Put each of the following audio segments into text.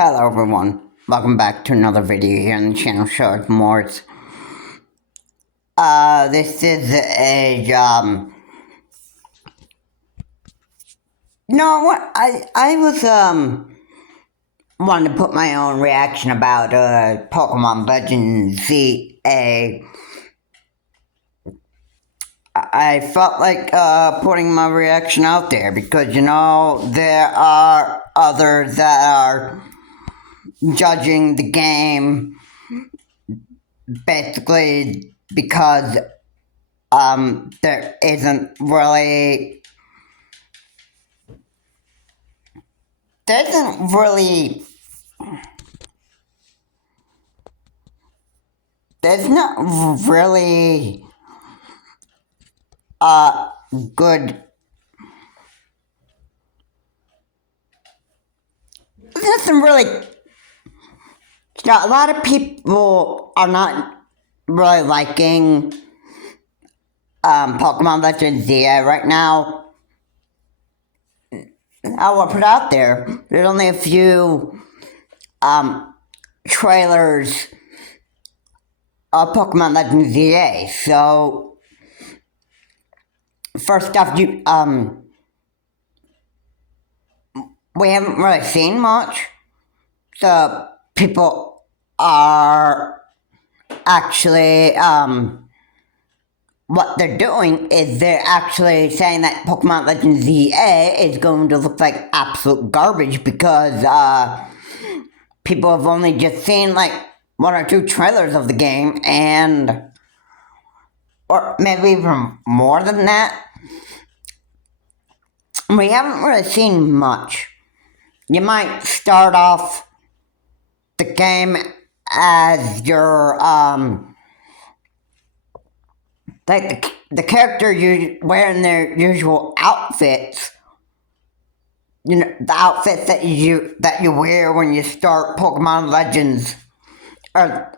Hello everyone, welcome back to another video here on the channel Short Morts. This is I was, wanted to put my own reaction about, Pokemon Legends ZA. I felt like, putting my reaction out there because, there are others that are judging the game basically because there isn't really there's not really a good there's nothing really a lot of people are not really liking Pokemon Legends ZA right now. I will put out there. There's only a few trailers of Pokemon Legends ZA. So first off, we haven't really seen much. So people are actually what they're doing is they're actually saying that Pokemon Legends ZA is going to look like absolute garbage because people have only just seen like one or two trailers of the game or maybe even more than that. We haven't really seen much. You might start off the game as your like the character wearing their usual outfits, the outfits that you wear when you start Pokemon Legends, or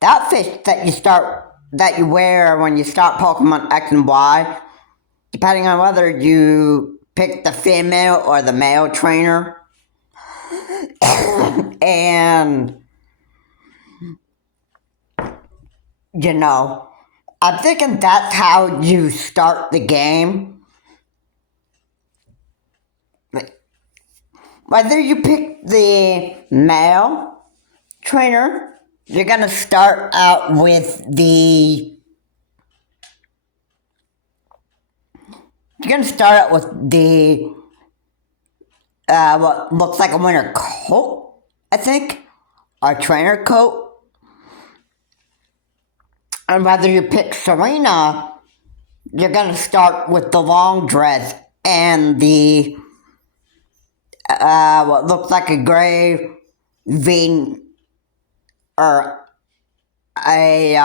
the outfits that you wear when you start Pokemon X and Y, depending on whether you pick the female or the male trainer. And I'm thinking that's how you start the game. Whether you pick the male trainer, you're gonna start out with the what looks like a winter coat, I think, or trainer coat. And whether you pick Serena, you're gonna start with the long dress and the what looks like a gray or a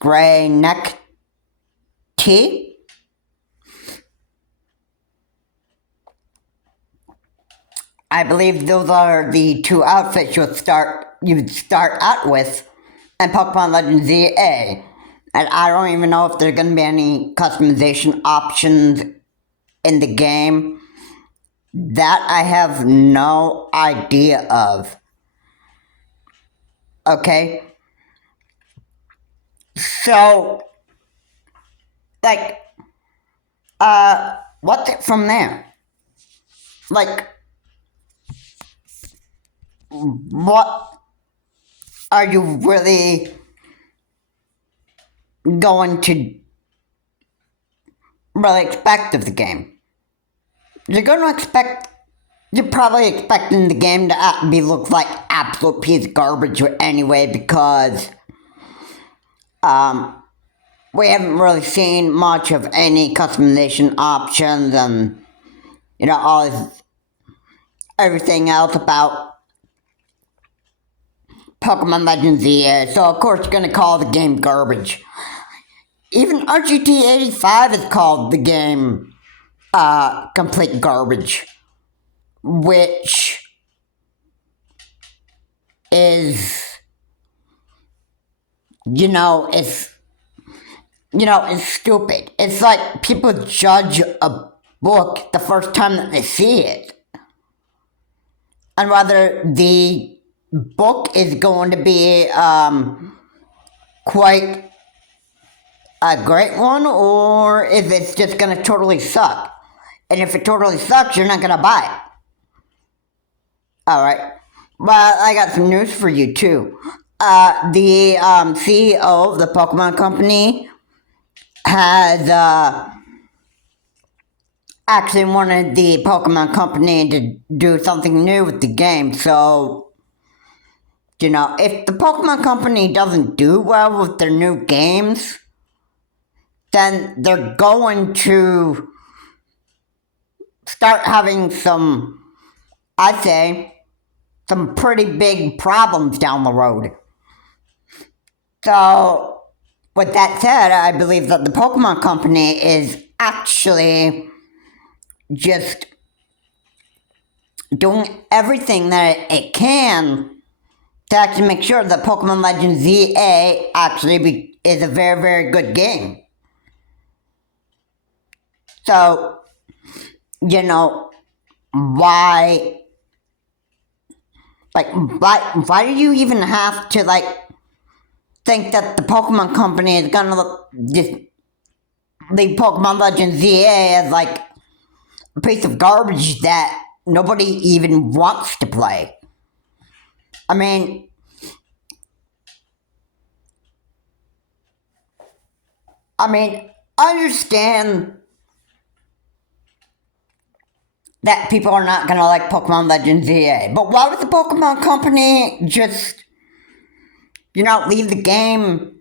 gray neck tee. I believe those are the two outfits you'd start out with in Pokemon Legends ZA. And I don't even know if there's going to be any customization options in the game. That I have no idea of. Okay? So, like, what's it from there? Like, what are you really going to really expect of the game? You're probably expecting the game to look like absolute piece of garbage anyway because we haven't really seen much of any customization options and everything else about Pokemon Legends ZA, so of course you're gonna call the game garbage. Even RGT85 has called the game complete garbage, which is, it's stupid. It's like people judge a book the first time that they see it. on whether the book is going to be quite a great one, or if it's just going to totally suck. And if it totally sucks, you're not going to buy it. Alright. Well, I got some news for you, too. The CEO of the Pokemon Company has actually wanted the Pokemon Company to do something new with the game. So, if the Pokemon Company doesn't do well with their new games, then they're going to start having some, I'd say, some pretty big problems down the road. So, with that said, I believe that the Pokemon Company is actually just doing everything that it can to actually make sure that Pokemon Legends ZA actually is a very, very good game. So, why do you even have to think that the Pokemon Company is gonna just leave Pokemon Legends ZA as a piece of garbage that nobody even wants to play? I mean, I understand that people are not gonna like Pokemon Legends ZA, but why would the Pokemon Company just, leave the game,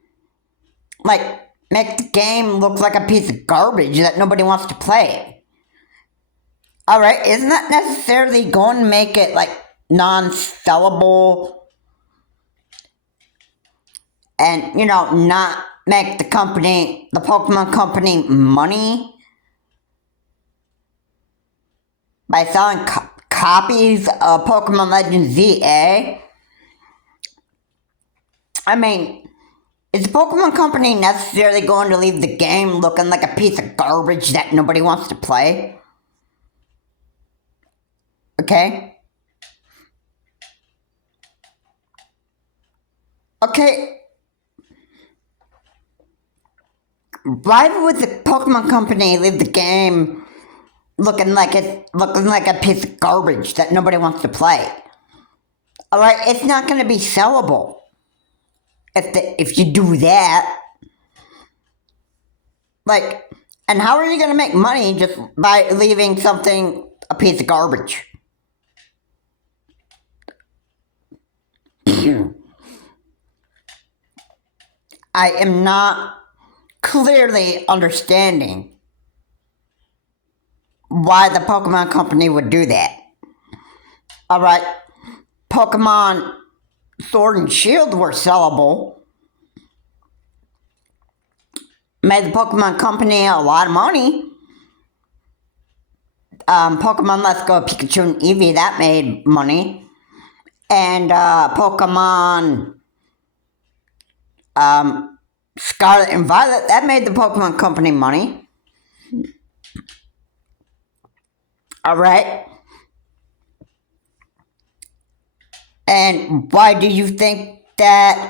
make the game look like a piece of garbage that nobody wants to play? Alright, isn't that necessarily going to make it, non-sellable and, not make the Pokemon Company money by selling copies of Pokemon Legends ZA? I mean, is the Pokemon Company necessarily going to leave the game looking like a piece of garbage that nobody wants to play? Okay? Okay. Why would the Pokemon Company leave the game looking like a piece of garbage that nobody wants to play? Alright, it's not going to be sellable if you do that. And how are you going to make money just by leaving something a piece of garbage? I am not clearly understanding why the Pokemon Company would do that. Alright, Pokemon Sword and Shield were sellable. Made the Pokemon Company a lot of money. Pokemon Let's Go Pikachu and Eevee, that made money. And Pokemon Scarlet and Violet, that made the Pokemon Company money. Alright. And why do you think that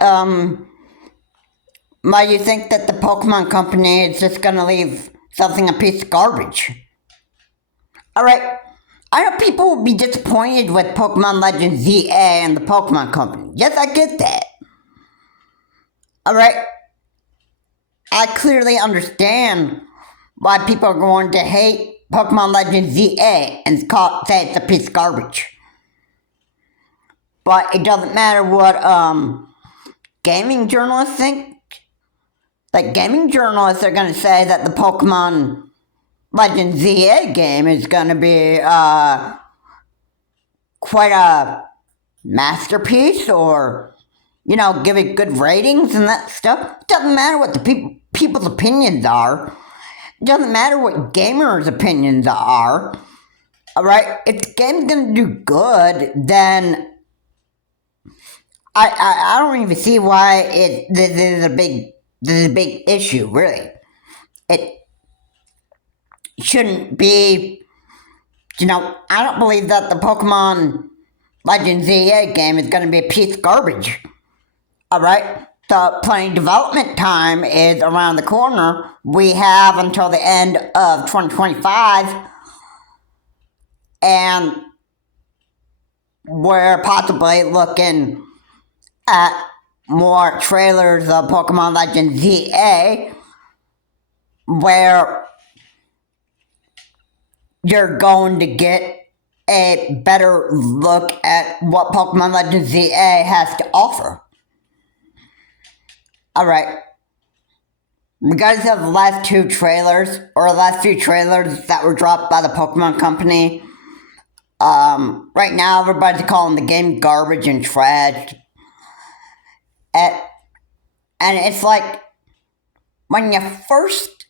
the Pokemon Company is just gonna leave something a piece of garbage? Alright, I know people will be disappointed with Pokemon Legends ZA and the Pokemon Company. Yes, I get that. Alright, I clearly understand why people are going to hate Pokemon Legends ZA and say it's a piece of garbage. But it doesn't matter what gaming journalists think. Gaming journalists are going to say that the Pokemon Legends ZA game is going to be quite a masterpiece, or give it good ratings and that stuff. It doesn't matter what the people's opinions are. It doesn't matter what gamers' opinions are. Alright, if the game's gonna do good, then I don't even see why this is a big issue, really. It shouldn't be, I don't believe that the Pokemon Legend ZA game is going to be a piece of garbage. Alright? The playing development time is around the corner. We have until the end of 2025. And we're possibly looking at more trailers of Pokemon Legends ZA where you're going to get a better look at what Pokemon Legends ZA has to offer. Alright. Regardless of the last two trailers, or the last few trailers that were dropped by the Pokemon Company, right now everybody's calling the game garbage and trash. And it's like, when you first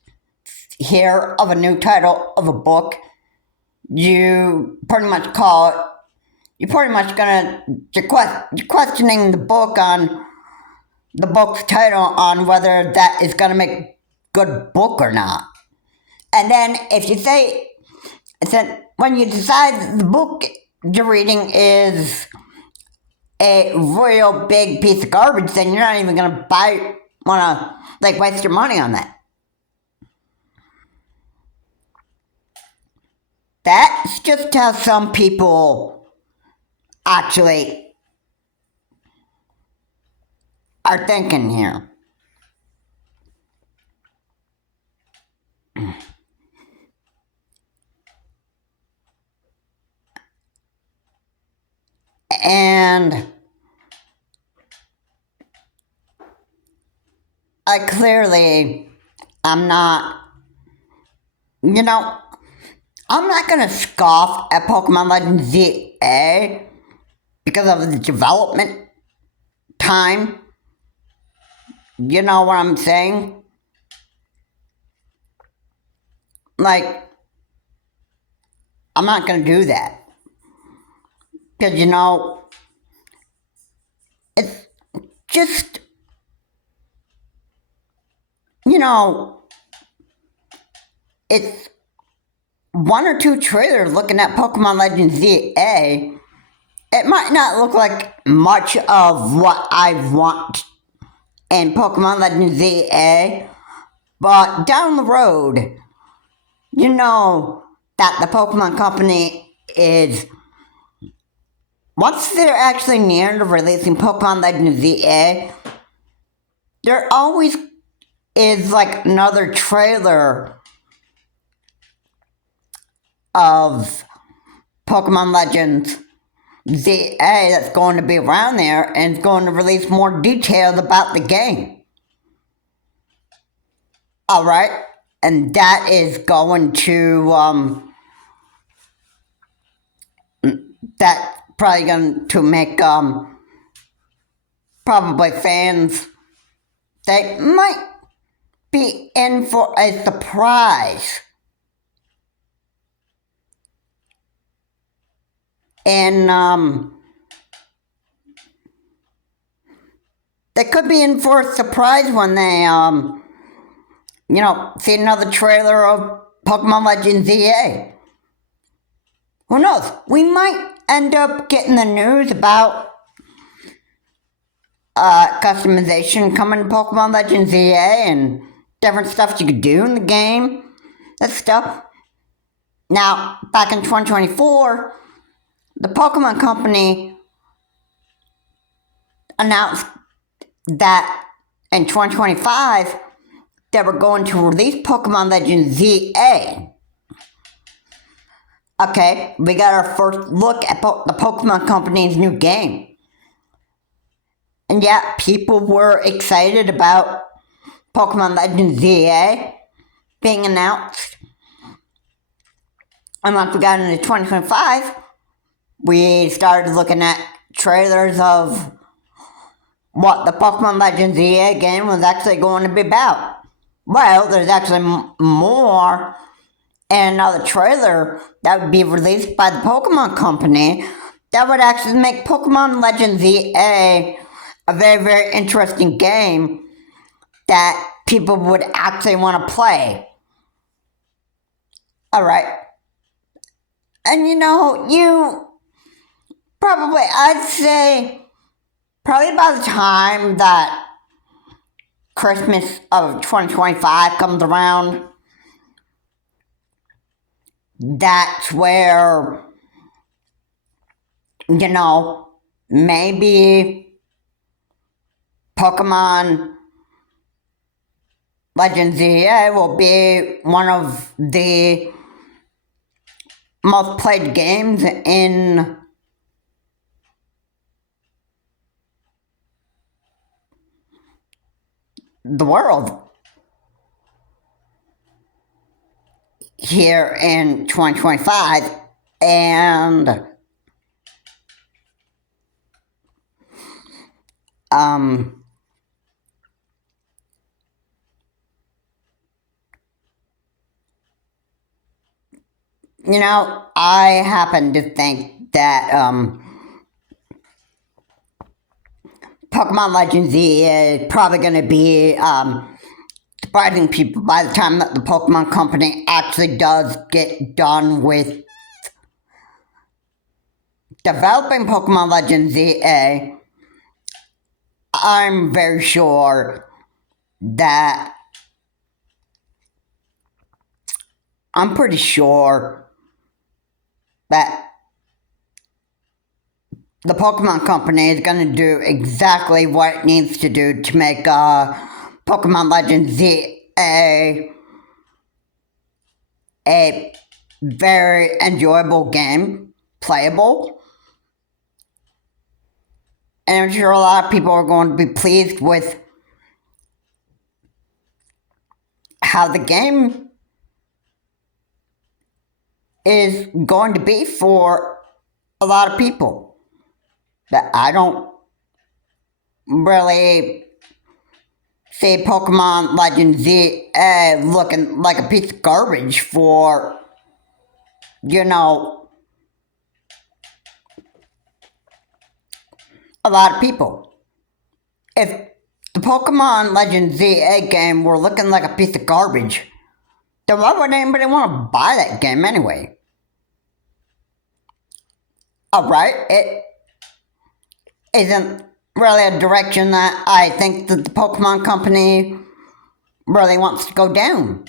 hear of a new title of a book, you pretty much call it, you're questioning the book on the book's title on whether that is going to make a good book or not. And then if you say, when you decide the book you're reading is a real big piece of garbage, then you're not even going to waste your money on that. That's just how some people actually are thinking here. And I clearly am not, I'm not going to scoff at Pokemon Legends ZA because of the development time. You know what I'm saying? Like, I'm not going to do that. Because, it's just, it's one or two trailers looking at Pokemon Legends ZA. It might not look like much of what I want in Pokemon Legends ZA, but down the road, you know that the Pokemon Company is, once they're actually near to releasing Pokemon Legends ZA, there always is like another trailer of Pokemon Legends ZA that's going to be around there and is going to release more details about the game. Alright? And that is going to, that's probably going to make, probably fans, they might be in for a surprise. And, they could be in for a surprise when they, see another trailer of Pokemon Legends ZA. Who knows? We might end up getting the news about customization coming to Pokemon Legends ZA and different stuff you could do in the game. That stuff. Now, back in 2024, the Pokemon Company announced that in 2025, they were going to release Pokemon Legends ZA. Okay, we got our first look at the Pokemon Company's new game. And yeah, people were excited about Pokemon Legends ZA being announced. And once we got into 2025, we started looking at trailers of what the Pokemon Legends ZA game was actually going to be about. Well, there's actually more in another trailer that would be released by the Pokemon Company that would actually make Pokemon Legends ZA a very, very interesting game that people would actually want to play. Alright. And you Probably, I'd say, probably by the time that Christmas of 2025 comes around, that's where, maybe Pokemon Legends ZA will be one of the most played games in the world here in 2025. And I happen to think that Pokemon Legends Z is probably going to be surprising people by the time that the Pokemon Company actually does get done with developing Pokemon Legends ZA. I'm very sure that I'm pretty sure that the Pokemon Company is going to do exactly what it needs to do to make Pokemon Legends Z a very enjoyable game, playable. And I'm sure a lot of people are going to be pleased with how the game is going to be for a lot of people. That I don't really see Pokemon Legends Z looking like a piece of garbage for, a lot of people. If the Pokemon Legends ZA game were looking like a piece of garbage, then why would anybody want to buy that game anyway? Alright, it isn't really a direction that I think that the Pokemon Company really wants to go down.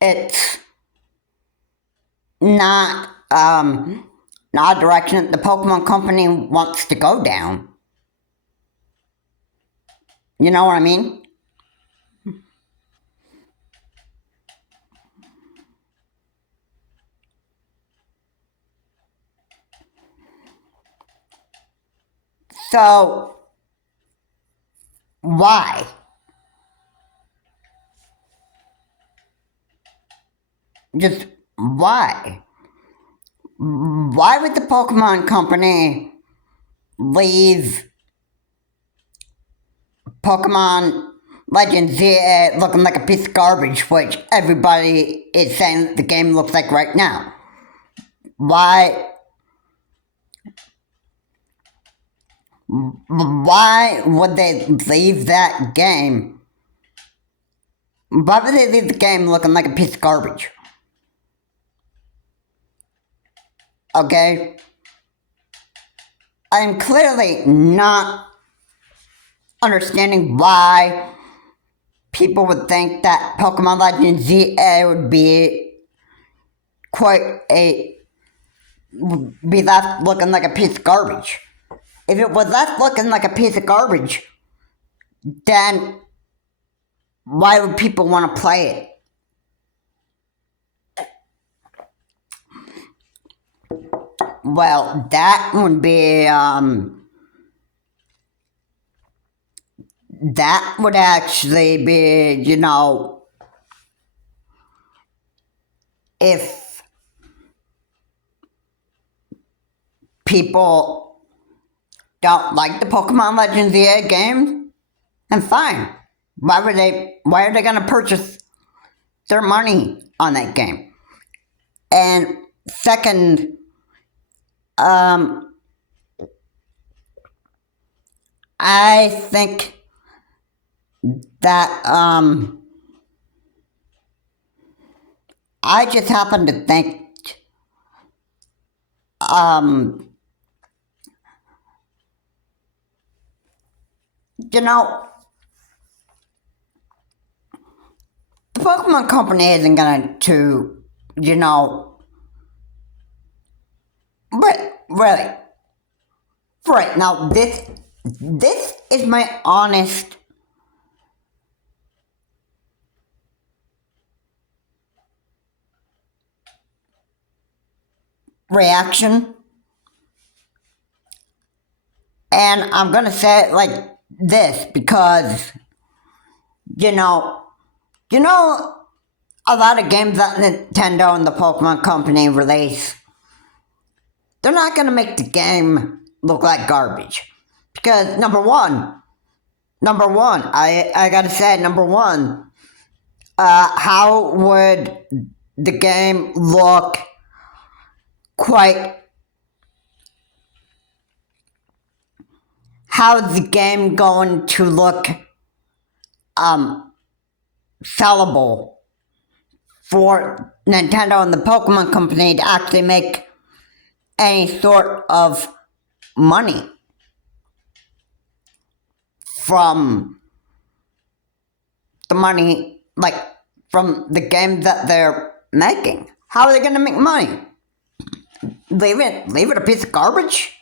It's not not a direction that the Pokemon Company wants to go down. You know what I mean? So, why? Just why? Why would the Pokemon Company leave Pokemon Legends Z looking like a piece of garbage, which everybody is saying the game looks like right now? Why would they leave that game? Why would they leave the game looking like a piece of garbage? Okay? I'm clearly not understanding why people would think that Pokemon Legends ZA would be be left looking like a piece of garbage. If it was left looking like a piece of garbage, then why would people want to play it? Well, that would be, that would actually be, if people don't like the Pokemon Legends ZA game, then fine. Why are they gonna purchase their money on that game? And second, I think that I just happen to think, um, you know, the Pokemon Company isn't going to, you know, but really, right now, this is my honest reaction, and I'm gonna say it like this because you know, you know, a lot of games that Nintendo and the Pokemon Company release, they're not gonna make the game look like garbage because number one, I gotta say, number one, how would the game look quite? How's the game going to look um, sellable for Nintendo and the Pokemon Company to actually make any sort of money from the money, like from the game that they're making? How are they going to make money? Leave it a piece of garbage?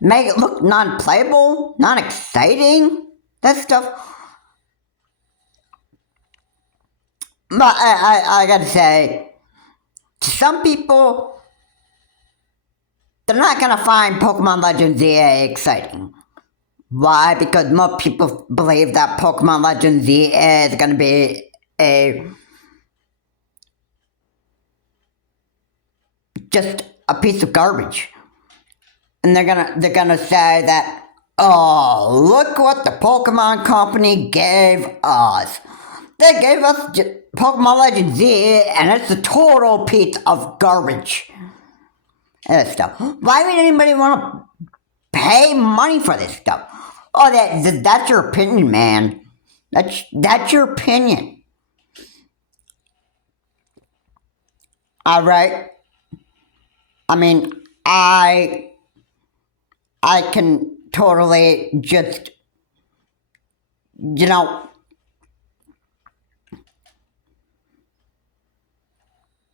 Make it look non-playable, non-exciting? That stuff. But I gotta say, to some people, they're not gonna find Pokemon Legends ZA exciting. Why? Because most people believe that Pokemon Legends ZA is gonna be just a piece of garbage. And they're gonna say that, oh, look what the Pokemon Company gave us. They gave us Pokemon Legends Z, and it's a total piece of garbage. And stuff. Why would anybody want to pay money for this stuff? Oh, that's your opinion, man. That's your opinion. All right. I mean, I can totally just, you know,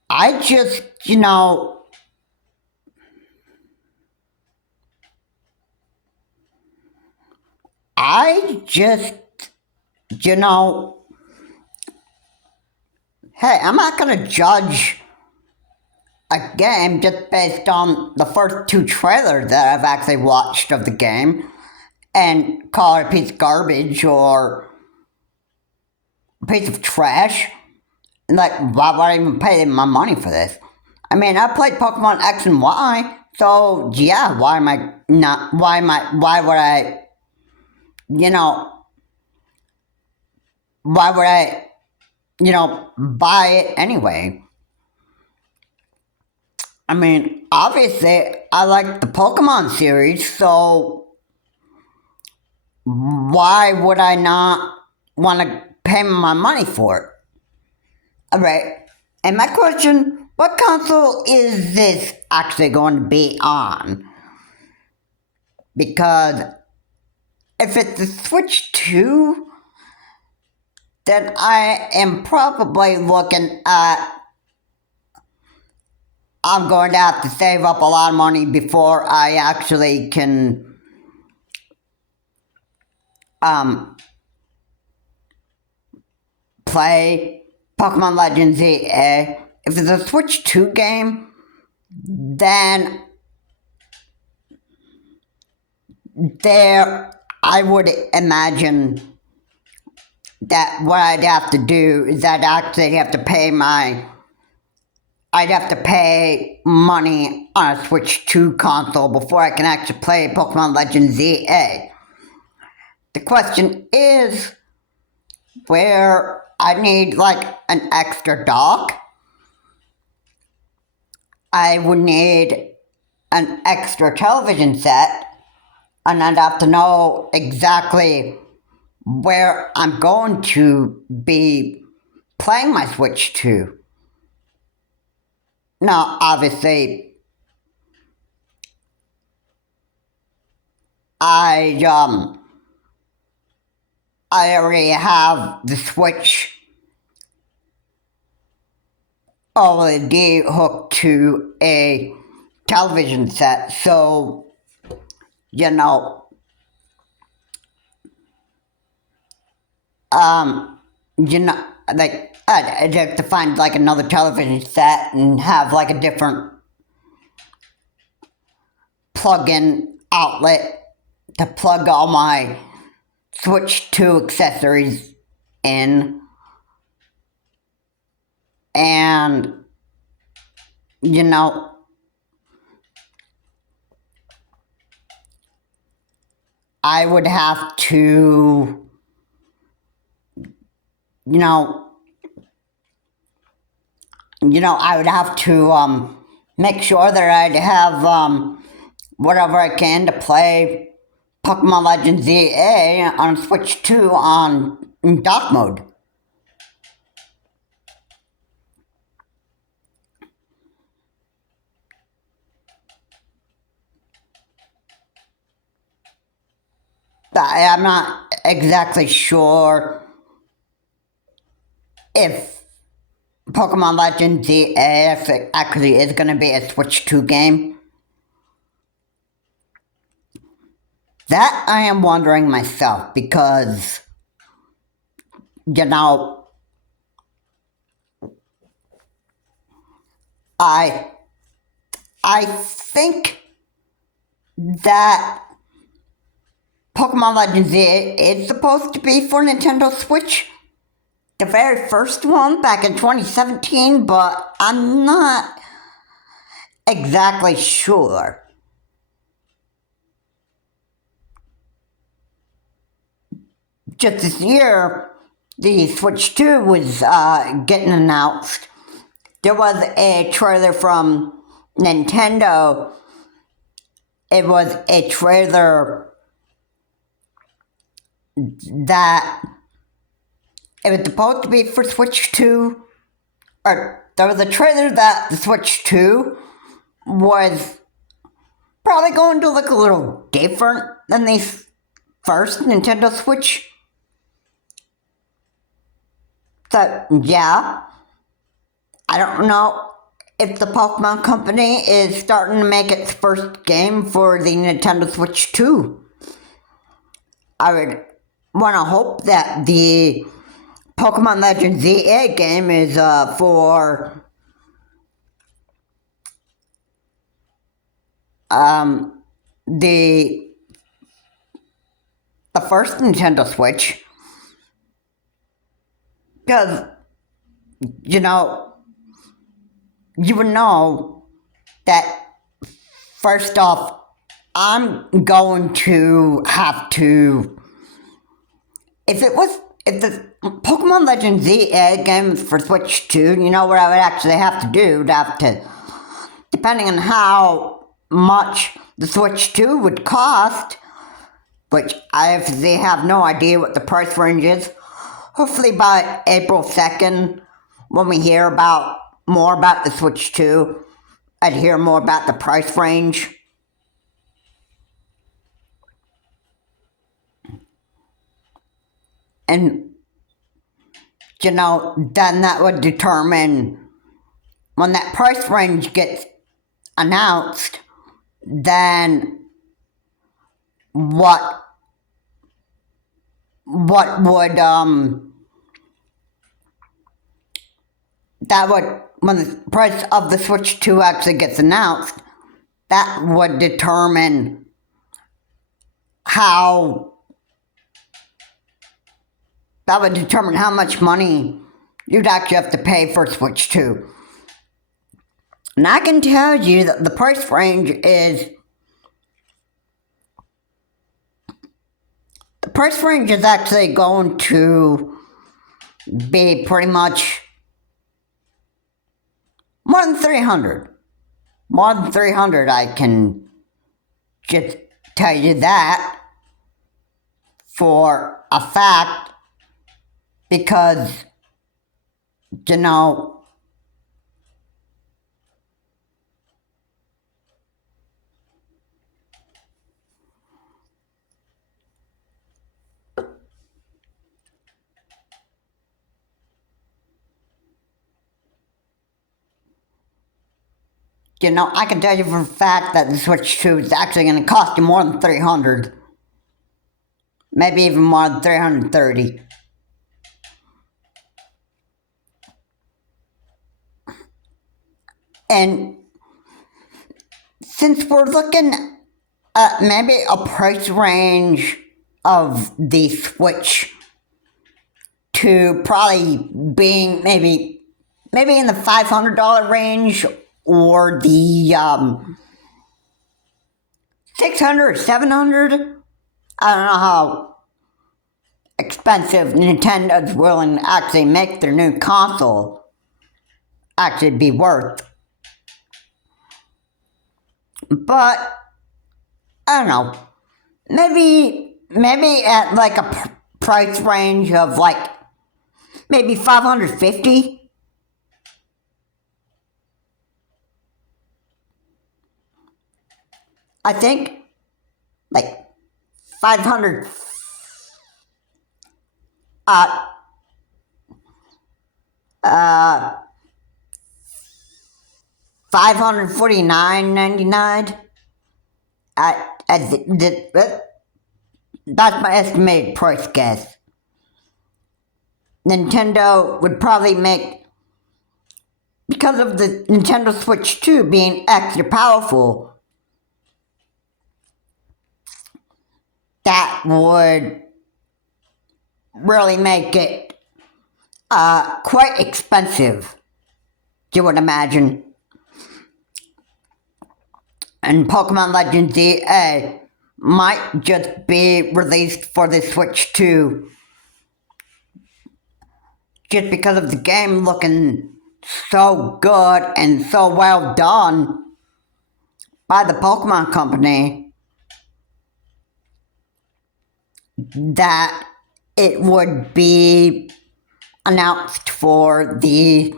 I just, you know, I just, you know, hey, I'm not gonna judge a game just based on the first two trailers that I've actually watched of the game and call it a piece of garbage or a piece of trash. Like, why would I even pay my money for this? I mean, I played Pokemon X and Y, so yeah, why would I, you know, why would I, you know, buy it anyway? I mean, obviously, I like the Pokemon series, so why would I not want to pay my money for it? Alright, and my question, what console is this actually going to be on? Because if it's the Switch 2, then I am probably looking at, I'm going to have to save up a lot of money before I actually can play Pokemon Legends ZA. If it's a Switch 2 game, then I would imagine that what I'd have to do is I'd actually have to I'd have to pay money on a Switch 2 console before I can actually play Pokemon Legends ZA. The question is, where I need like an extra dock, I would need an extra television set, and I'd have to know exactly where I'm going to be playing my Switch 2. Now, obviously, I I already have the Switch OLED hooked to a television set, so you know, you know, like I'd have to find like another television set and have like a different plug-in outlet to plug all my Switch 2 accessories in. And, you know, I would have to, you know, I would have to make sure that I'd have whatever I can to play Pokemon Legends ZA on Switch 2 on dock mode. I'm not exactly sure if Pokemon Legends ZA actually is going to be a Switch 2 game. That I am wondering myself because, you know, I think that Pokemon Legends Z is supposed to be for Nintendo Switch. The very first one back in 2017, but I'm not exactly sure. Just this year, the Switch 2 was getting announced. There was a trailer from Nintendo. It was a trailer that it was supposed to be for Switch 2, or there was a trailer that the Switch 2 was probably going to look a little different than the first Nintendo Switch. So, yeah, I don't know if the Pokemon Company is starting to make its first game for the Nintendo Switch 2. I would want to hope that the Pokemon Legends ZA game is for the first Nintendo Switch, because you know you would know that first off, I'm going to have to, if the Pokemon Legends ZA game for Switch 2, you know what I would actually have to do to have to, depending on how much the Switch 2 would cost, which I obviously have no idea what the price range is. Hopefully by April 2nd, when we hear more about the Switch 2, I'd hear more about the price range. And, you know, then that would determine, when that price range gets announced, then what would that would, when the price of the Switch 2 actually gets announced, that would determine how much money you'd actually have to pay for Switch 2. And I can tell you that the price range is actually going to be pretty much more than 300. More than 300, I can just tell you that for a fact, because, you know, I can tell you for a fact that the Switch 2 is actually going to cost you more than $300. Maybe even more than $330. And since we're looking at maybe a price range of the Switch to probably being maybe in the $500 range, or the 600 or 700. I don't know how expensive Nintendo's willing to actually make their new console actually be worth. But I don't know. Maybe at like a price range of like maybe $550. I think like 500. Uh, uh, $549.99. That's my estimated price guess. Nintendo would probably make, because of the Nintendo Switch 2 being extra powerful, that would really make it quite expensive, you would imagine. And Pokemon Legends ZA might just be released for the Switch 2 just because of the game looking so good and so well done by the Pokemon Company that it would be announced for the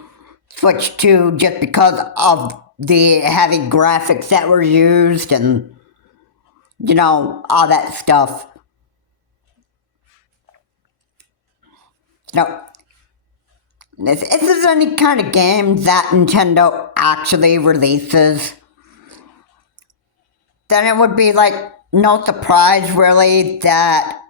Switch 2 just because of the heavy graphics that were used and, all that stuff. If there's any kind of game that Nintendo actually releases, then it would be like no surprise really that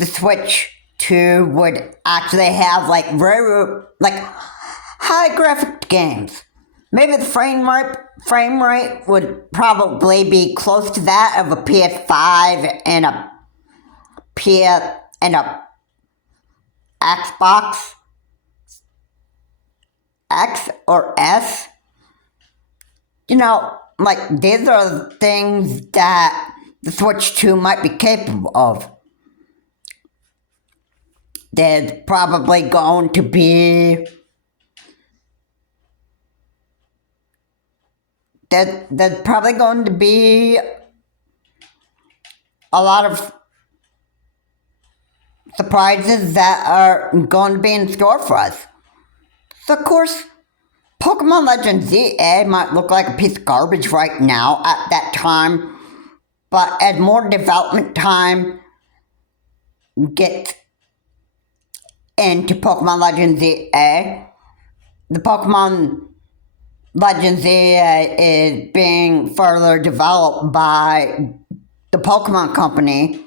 the Switch 2 would actually have like very high graphic games. Maybe the frame rate would probably be close to that of a PS5 and a Xbox X or S. These are the things that the Switch 2 might be capable of. There's probably going to be a lot of surprises that are going to be in store for us. So, of course, Pokemon Legends ZA might look like a piece of garbage right now at that time, but as more development time gets into Pokemon Legends ZA, the Pokemon Legends ZA is being further developed by the Pokemon Company,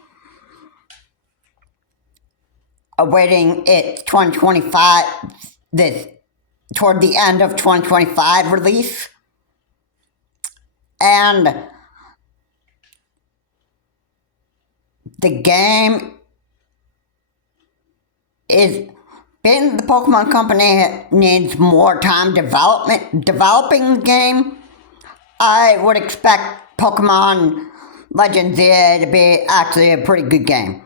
awaiting its 2025, toward the end of 2025 release. And the game is, being the Pokemon Company needs more time developing the game, I would expect Pokemon Legends ZA to be actually a pretty good game.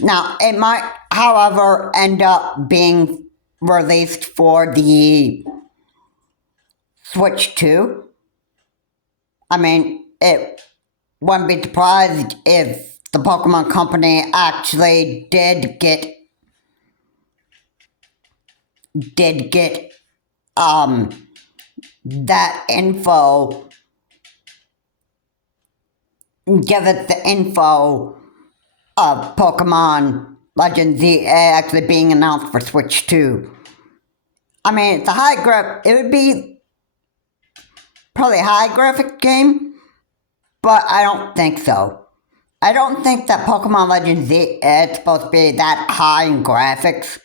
Now, it might, however, end up being released for the Switch 2. I mean, it wouldn't be surprised if the Pokemon Company actually did get that info, give it the info of Pokemon Legends ZA actually being announced for Switch 2. I mean, it's a high graph. It would be probably high graphic game, but I don't think so. I don't think that Pokemon Legends Z is supposed to be that high in graphics.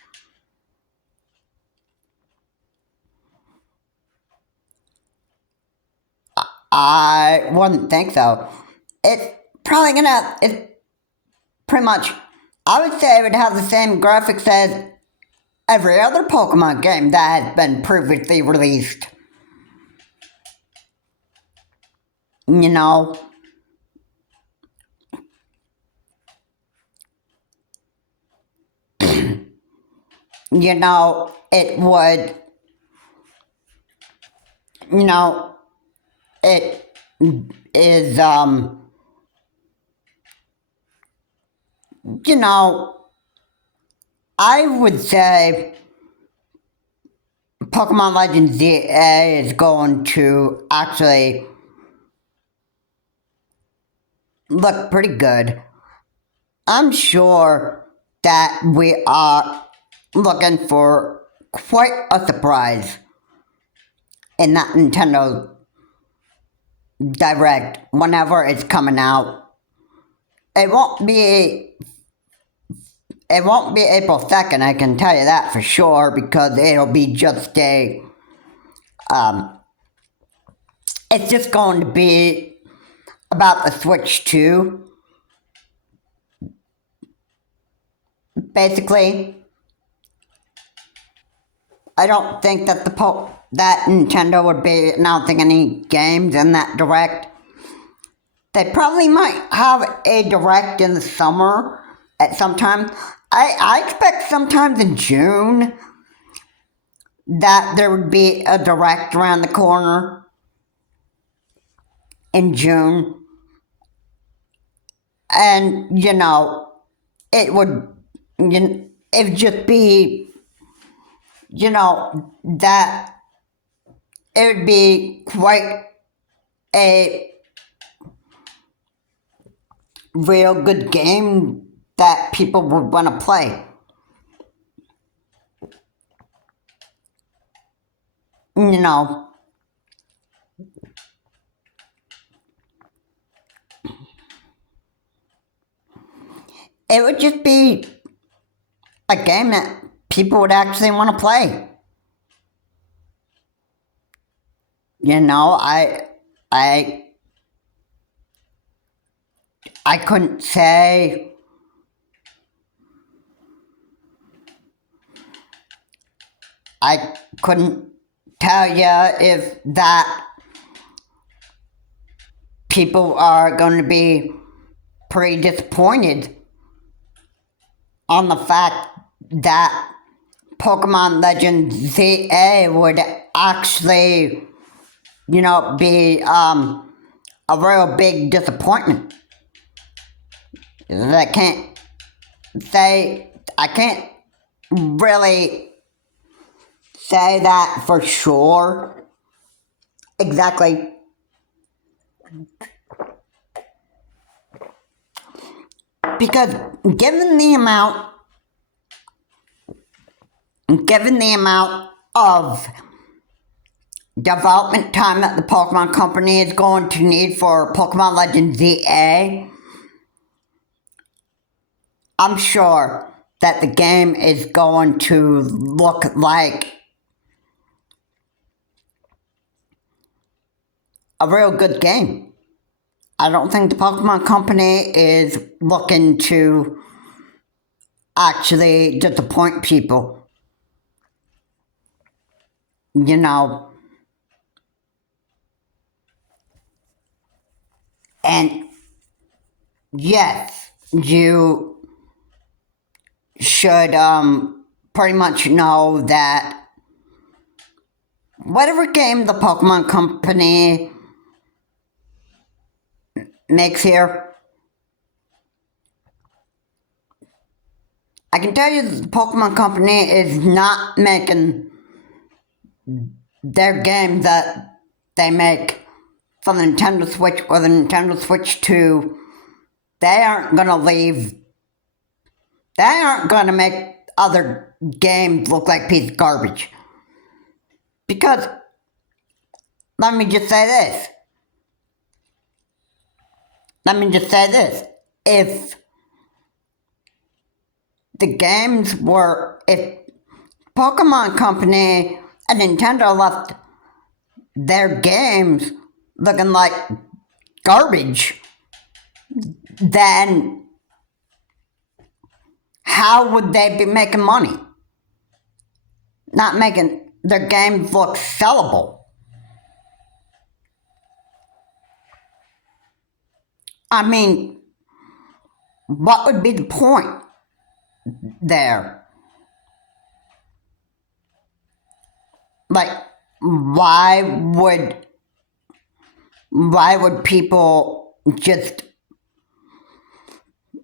I wouldn't think so. It's probably it's pretty much, I would say it would have the same graphics as every other Pokemon game that has been previously released. You know? You know, it would, you know, it is, you know, I would say Pokemon Legends ZA is going to actually look pretty good. I'm sure that we are looking for quite a surprise in that Nintendo Direct whenever it's coming out. It won't be April 2nd, I can tell you that for sure, because it'll be just it's just going to be about the Switch 2. Basically, I don't think that that Nintendo would be announcing any games in that Direct. They probably might have a Direct in the summer at some time. I expect sometimes in June that there would be a Direct around the corner in June. And, it would just be, that it would be quite a real good game that people would want to play. It would just be a game that people would actually want to play. I couldn't say I couldn't tell you if that people are going to be pretty disappointed on the fact that Pokemon Legends ZA would actually, be a real big disappointment. I can't really say that for sure. Exactly. Because given the amount of development time that the Pokemon Company is going to need for Pokemon Legends ZA, I'm sure that the game is going to look like a real good game. I don't think the Pokemon Company is looking to actually disappoint people. And yes, you should pretty much know that whatever game the Pokemon Company makes here, I can tell you that the Pokemon Company is not making their game that they make for the Nintendo Switch or the Nintendo Switch 2. They aren't going to make other games look like piece of garbage. Because let me just say this. If if Pokemon Company and Nintendo left their games looking like garbage, then how would they be making money? Not making their games look sellable. I mean, what would be the point there? Like, why would people just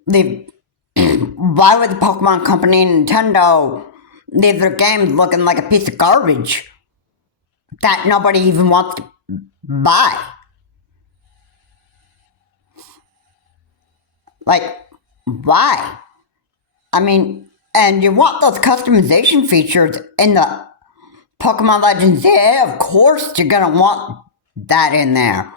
leave? Why would the Pokemon Company and Nintendo leave their games looking like a piece of garbage that nobody even wants to buy? Like, why? I mean, and you want those customization features in the Pokemon Legends, yeah, of course you're gonna want that in there.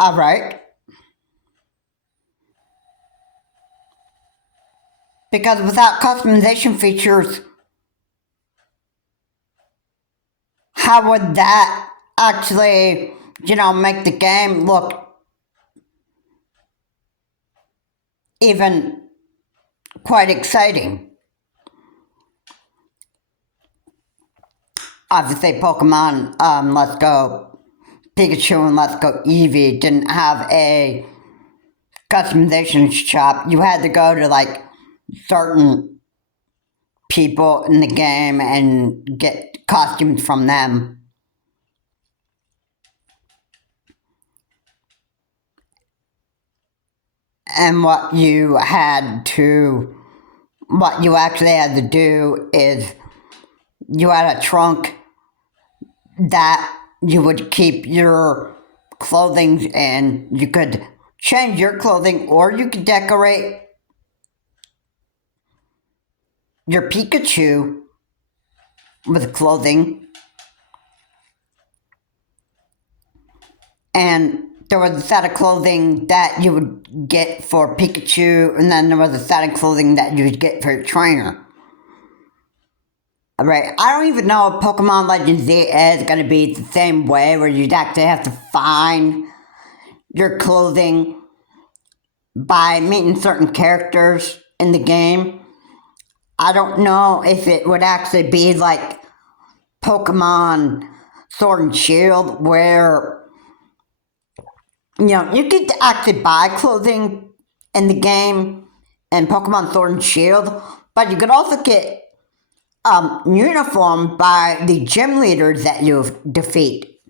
Alright. Because without customization features, how would that actually, make the game look even quite exciting? Obviously, Pokemon Let's Go Pikachu and Let's Go Eevee didn't have a customization shop. You had to go to like certain people in the game and get costumes from them. And what you actually had to do is you had a trunk that you would keep your clothing in. You could change your clothing, or you could decorate your Pikachu with clothing. And there was a set of clothing that you would get for Pikachu, and then there was a set of clothing that you would get for your trainer. Right, I don't even know if Pokemon Legends Z is going to be the same way, where you'd actually have to find your clothing by meeting certain characters in the game. I don't know if it would actually be like Pokemon Sword and Shield, where you could actually buy clothing in the game in Pokemon Sword and Shield, but you could also get uniform by the gym leaders that you defeat.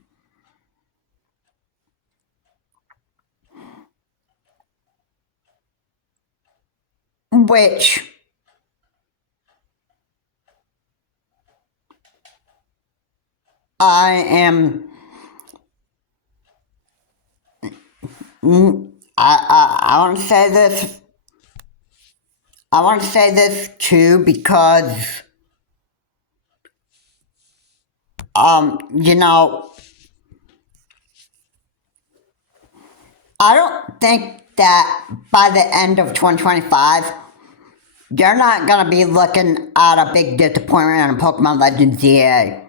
Which I want to say this. I want to say this too because, I don't think that by the end of 2025, you're not going to be looking at a big disappointment in Pokemon Legends ZA.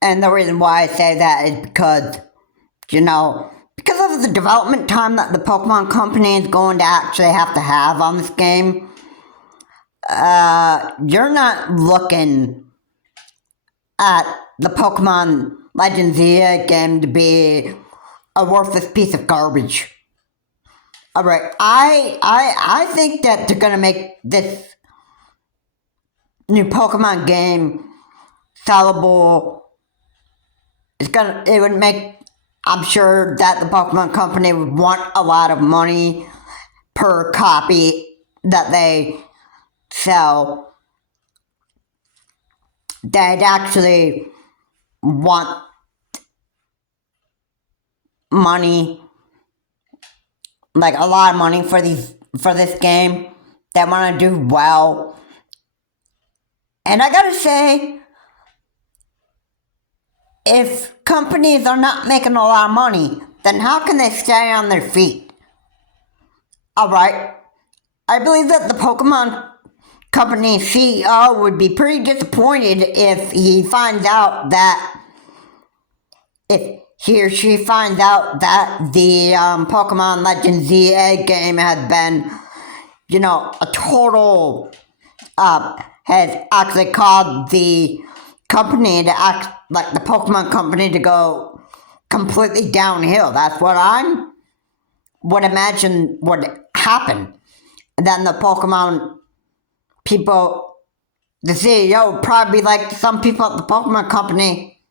And the reason why I say that is because, because of the development time that the Pokemon Company is going to actually have to have on this game, you're not looking at the Pokemon Legends ZA game to be a worthless piece of garbage. Alright, I think that they're gonna make this new Pokemon game sellable. I'm sure that the Pokemon Company would want a lot of money per copy that they sell. They'd actually want money, like a lot of money for this game. They want to do well. And I gotta say, if companies are not making a lot of money, then how can they stay on their feet? Alright, I believe that the Pokemon Company CEO would be pretty disappointed if he finds out that, if he or she finds out that the Pokemon Legends ZA game has been, a total, has actually caused the company to act like the Pokemon Company to go completely downhill. That's what I would imagine would happen. And then the Pokemon people, the CEO would probably be like some people at the Pokemon Company,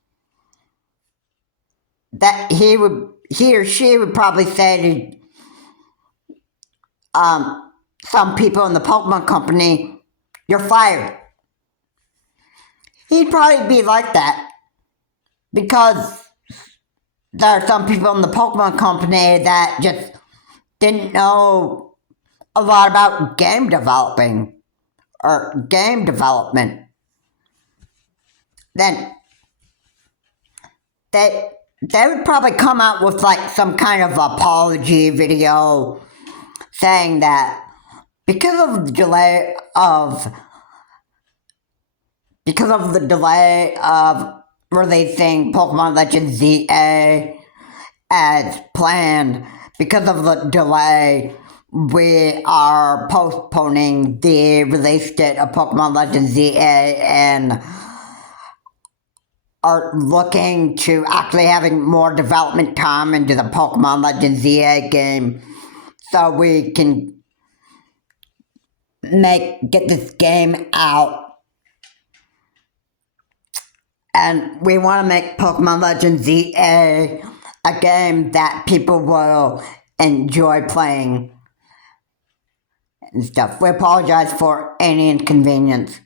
that he or she would probably say to some people in the Pokemon Company, "You're fired." He'd probably be like that because there are some people in the Pokemon Company that just didn't know a lot about game developing or game development. Then they would probably come out with like some kind of apology video saying that because of the delay of releasing Pokemon Legends ZA as planned, because of the delay, we are postponing the release date of Pokemon Legends ZA and are looking to actually having more development time into the Pokemon Legends ZA game so we can get this game out. And we want to make Pokemon Legends ZA a game that people will enjoy playing and stuff. We apologize for any inconvenience.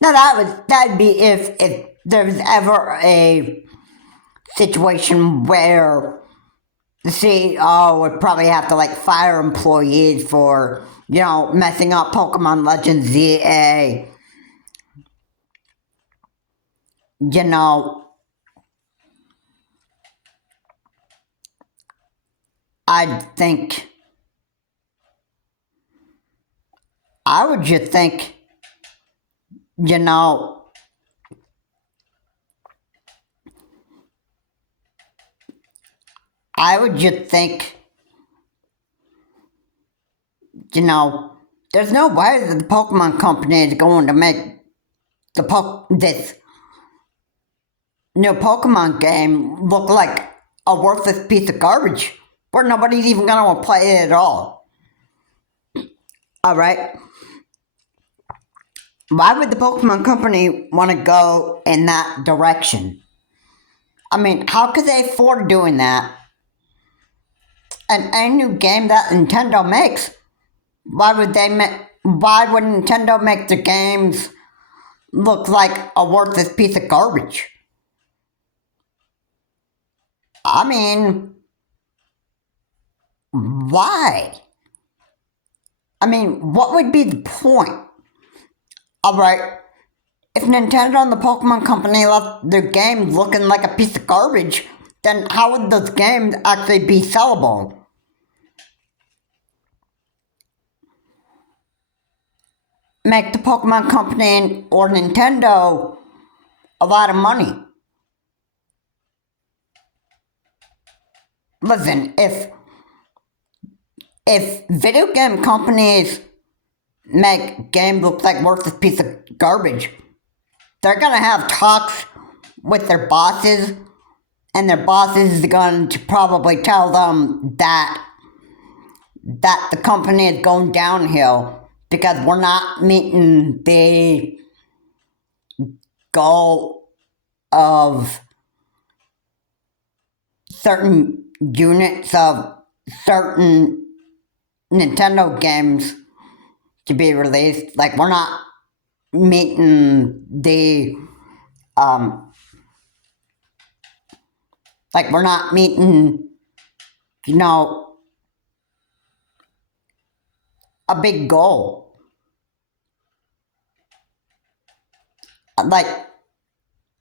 Now that'd be if there's ever a situation where the CEO would probably have to like fire employees for, messing up Pokemon Legends ZA. I would just think, I would just think, there's no way that the Pokemon Company is going to make this new Pokemon game look like a worthless piece of garbage where nobody's even going to play it at all. Alright? Why would the Pokemon Company want to go in that direction? I mean, how could they afford doing that? And any new game that Nintendo makes, why would Nintendo make the games look like a worthless piece of garbage? I mean, why? I mean, what would be the point? Alright, if Nintendo and the Pokemon Company left their games looking like a piece of garbage, then how would those games actually be sellable? Make the Pokemon Company or Nintendo a lot of money. Listen, if video game companies make games look like worthless piece of garbage, they're gonna have talks with their bosses, and their bosses are going to probably tell them that the company is going downhill because we're not meeting the goal of certain units of certain Nintendo games to be released. Like, we're not meeting the we're not meeting a big goal. Like,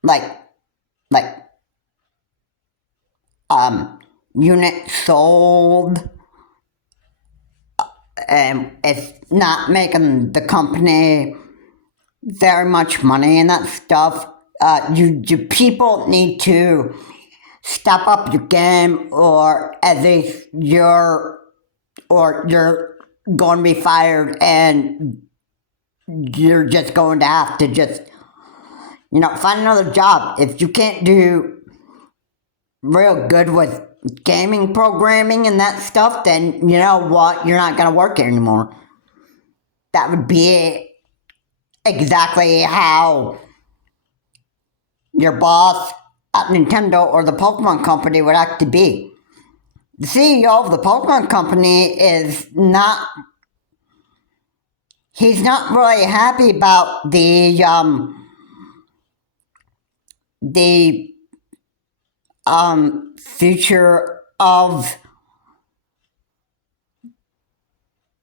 like, like, units sold, and it's not making the company very much money and that stuff. You people need to step up your game, or at least you're going to be fired, and you're just going to have to just find another job. If you can't do real good with gaming programming and that stuff, then you know what, you're not going to work here anymore. That would be exactly how your boss at Nintendo or the Pokemon Company would have to be. The CEO of the Pokemon Company is not, he's not really happy about the future of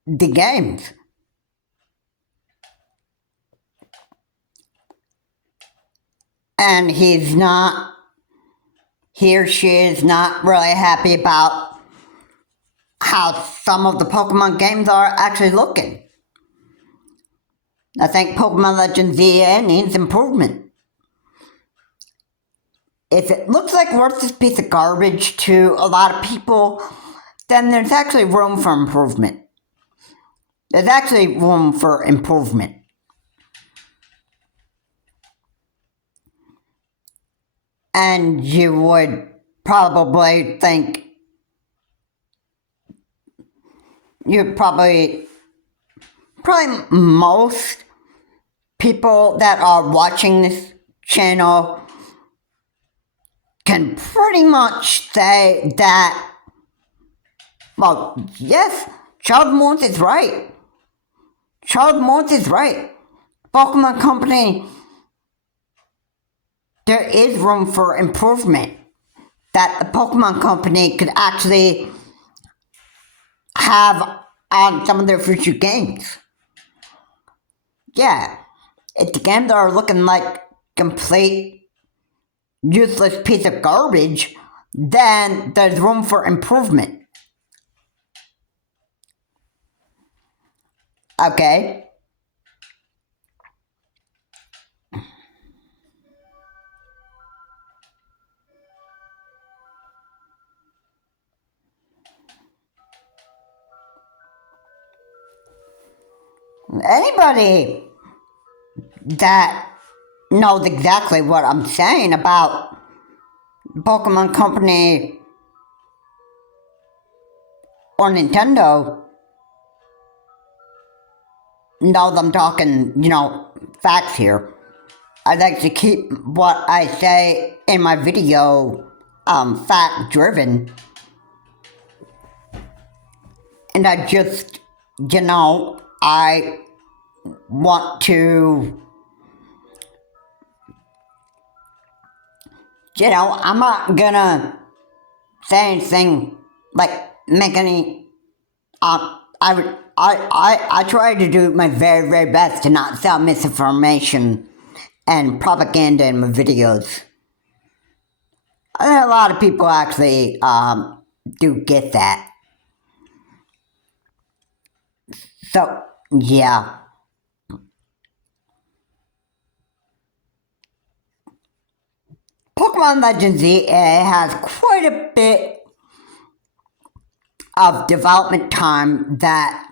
the games. And he or she is not really happy about how some of the Pokemon games are actually looking. I think Pokemon Legends ZA needs improvement. If it looks like worthless piece of garbage to a lot of people, then there's actually room for improvement. There's actually room for improvement. And you would probably think, probably most people that are watching this channel can pretty much say that, well, yes, Child Morse is right. Child Morse is right. Pokemon Company, there is room for improvement that the Pokemon Company could actually have on some of their future games. Yeah, if the games are looking like complete useless piece of garbage, then there's room for improvement. Okay? Anybody that knows exactly what I'm saying about Pokemon Company or Nintendo knows I'm talking, facts here. I like to keep what I say in my video fact driven. And I just, I want to, I'm not gonna say anything like make any. I try to do my very, very best to not sell misinformation and propaganda in my videos. I think a lot of people actually do get that. So, yeah. Pokemon Legends ZA has quite a bit of development time that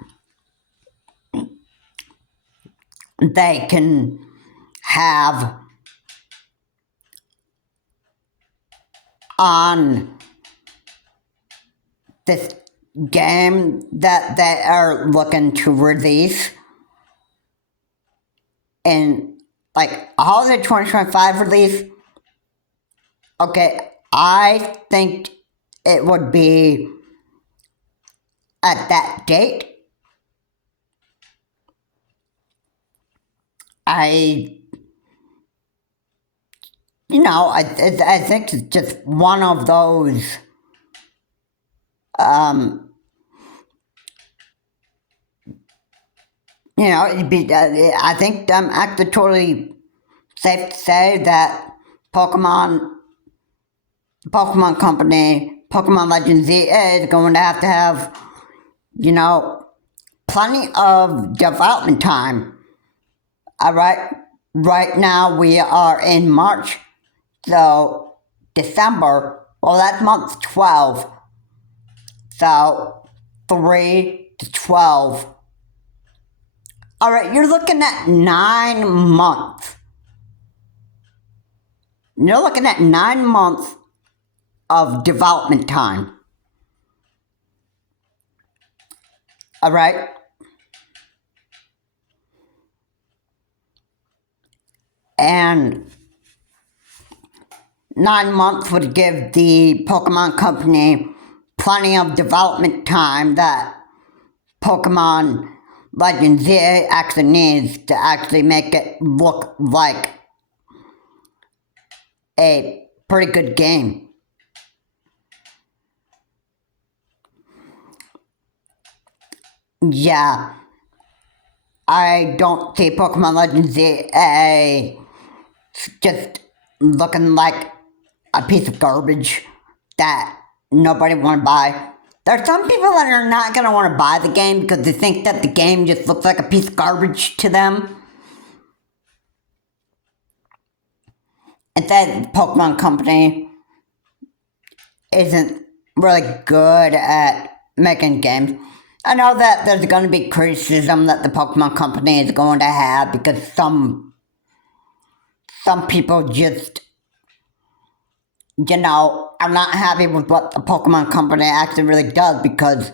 they can have on this game that they are looking to release in like a holiday 2025 release. Okay, I think it would be at that date. I think it's just one of those I think I'm actually totally safe to say that Pokemon Company, Pokemon Legends ZA is going to have, plenty of development time. All right. Right now we are in March, so December. Well, that's month 12. So 3 to 12. All right, you're looking at 9 months. You're looking at 9 months of development time. All right. And 9 months would give the Pokemon Company plenty of development time that Pokemon Legends Z actually needs to actually make it look like a pretty good game. Yeah, I don't see Pokemon Legends Z just looking like a piece of garbage that nobody want to buy. There are some people that are not going to want to buy the game because they think that the game just looks like a piece of garbage to them. Instead, the Pokemon Company isn't really good at making games. I know that there's going to be criticism that the Pokemon Company is going to have because some people just, are not happy with what the Pokemon Company actually really does because,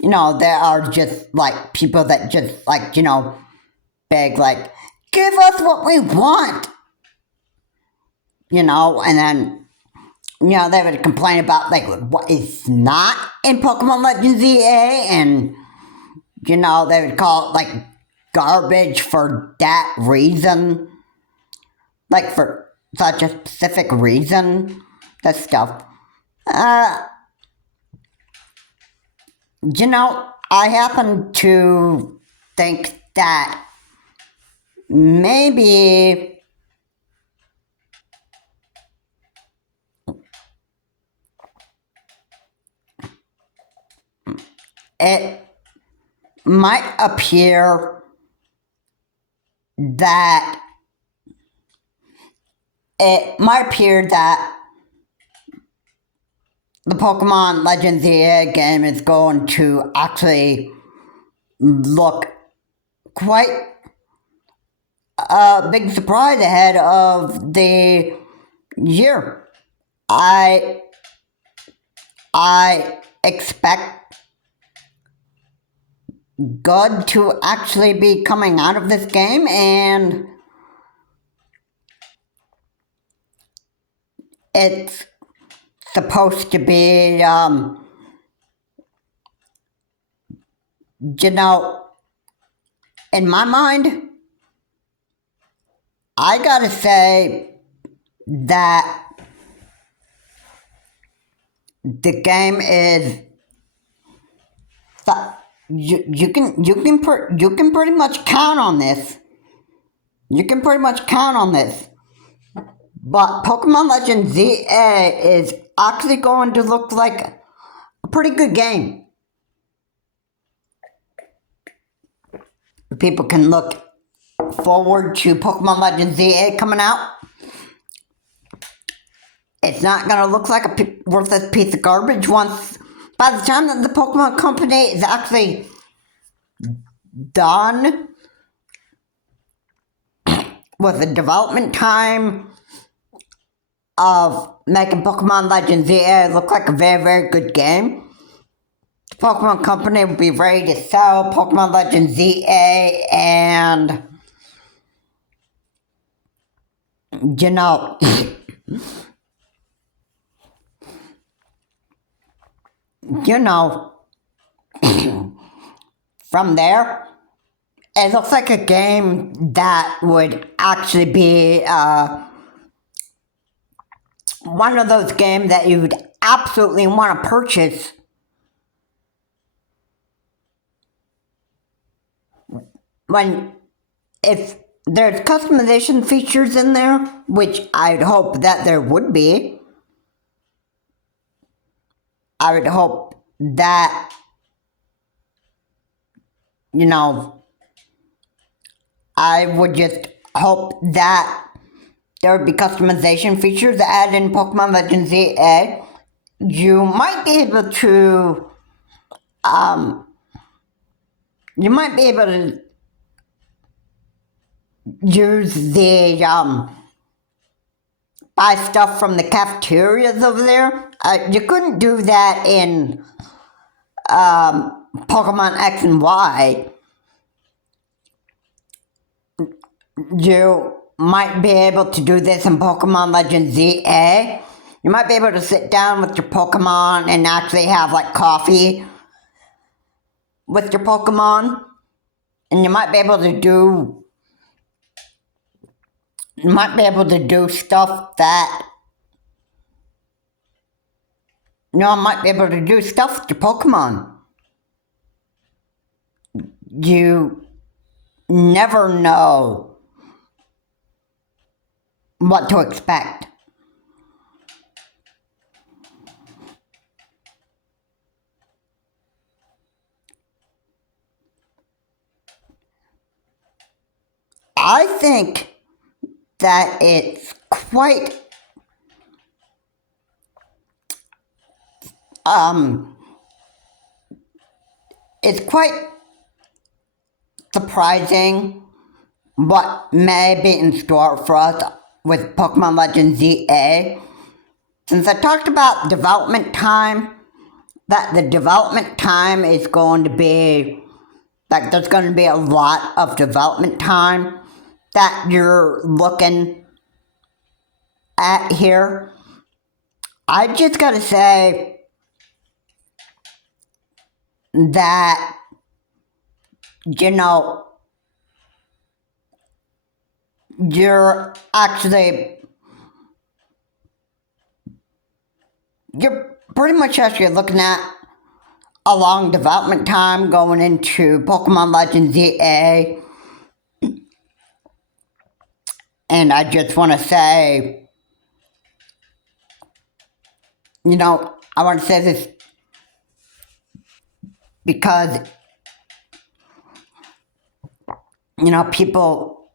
there are just, people that just, beg, give us what we want, and then, they would complain about, what is not in Pokemon Legends EA, and, they would call it, garbage for that reason, for such a specific reason, that stuff. I happen to think that maybe it might appear that the Pokemon Legends EA game is going to actually look quite a big surprise ahead of the year. I expect good to actually be coming out of this game, and it's supposed to be, in my mind, I gotta say that the game is, you can pretty much count on this. You can pretty much count on this. But Pokemon Legends ZA is actually going to look like a pretty good game. People can look forward to Pokemon Legends ZA coming out. It's not going to look like a worthless piece of garbage once, by the time that the Pokemon Company is actually done with the development time of making Pokemon Legends ZA look like a very, very good game. The Pokemon Company will be ready to sell Pokemon Legends ZA, and from there, it looks like a game that would actually be one of those games that you would absolutely want to purchase when if there's customization features in there, which I'd hope that there would be, I would hope that, I would just hope that there would be customization features added in Pokemon Legends ZA. You might be able to, use the, buy stuff from the cafeterias over there. You couldn't do that in Pokemon X and Y. You might be able to do this in Pokemon Legends ZA. You might be able to sit down with your Pokemon and actually have like coffee with your Pokemon. And you might be able to do stuff that, might be able to do stuff with your Pokemon. You never know what to expect. I think that it's quite surprising what may be in store for us with Pokemon Legends ZA. Since I talked about development time, that the development time is going to be, like, there's going to be a lot of development time that you're looking at here. I just gotta say that, you're pretty much actually looking at a long development time going into Pokemon Legends ZA. And I just want to say, I want to say this because, people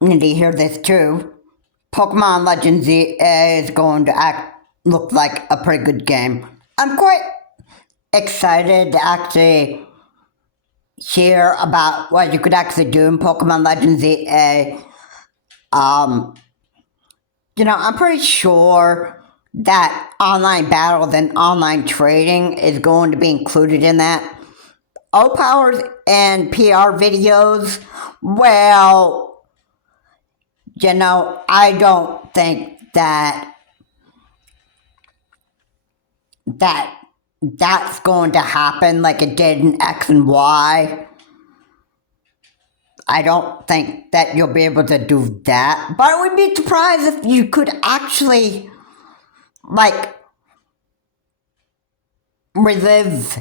need to hear this too. Pokemon Legends ZA is going to look like a pretty good game. I'm quite excited to actually hear about what you could actually do in Pokemon Legends ZA. I'm pretty sure that online battles and online trading is going to be included in that. O-Powers and PR videos, well, I don't think that's going to happen like it did in X and Y. I don't think that you'll be able to do that, but I would be surprised if you could actually, relive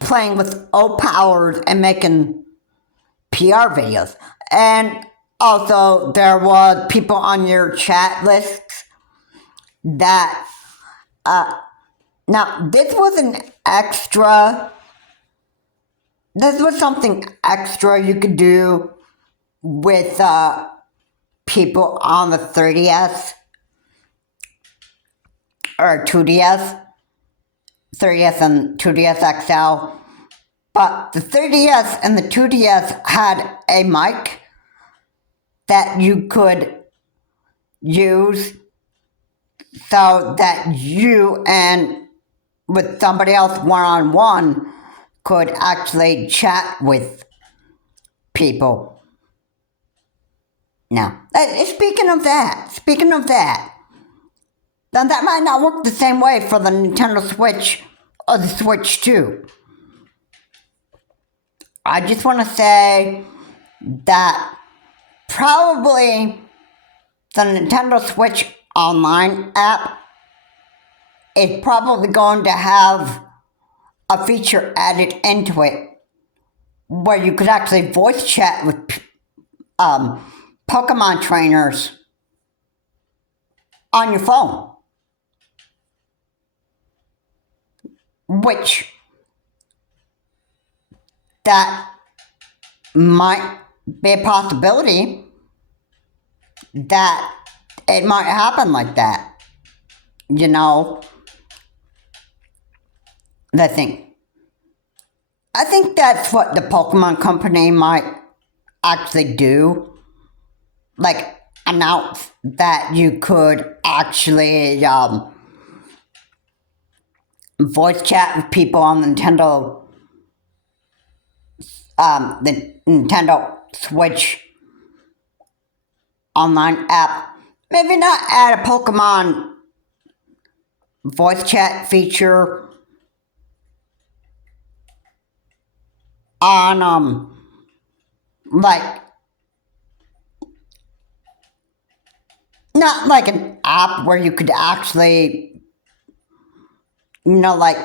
playing with O-Powers and making PR videos. And also, there was people on your chat lists that, now, this was something extra you could do with people on the 3DS or 2DS, 3DS and 2DS XL. But the 3DS and the 2DS had a mic that you could use so that you and with somebody else one-on-one could actually chat with people. Now, speaking of that, then that might not work the same way for the Nintendo Switch or the Switch 2. I just want to say that probably the Nintendo Switch Online app is probably going to have a feature added into it where you could actually voice chat with Pokemon trainers on your phone, which that might be a possibility that it might happen like that. You know, I think that's what the Pokemon Company might actually do. Like, announce that you could actually voice chat with people on the Nintendo Switch online app. Maybe not add a Pokemon voice chat feature on like, not like an app where you could actually, like,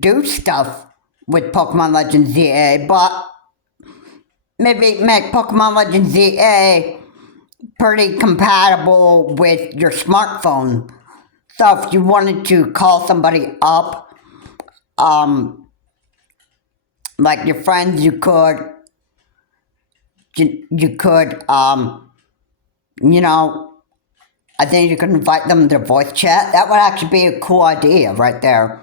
do stuff with Pokemon Legends ZA, but maybe make Pokemon Legends ZA pretty compatible with your smartphone. So if you wanted to call somebody up, like your friends, you could, I think you could invite them to voice chat. That would actually be a cool idea right there.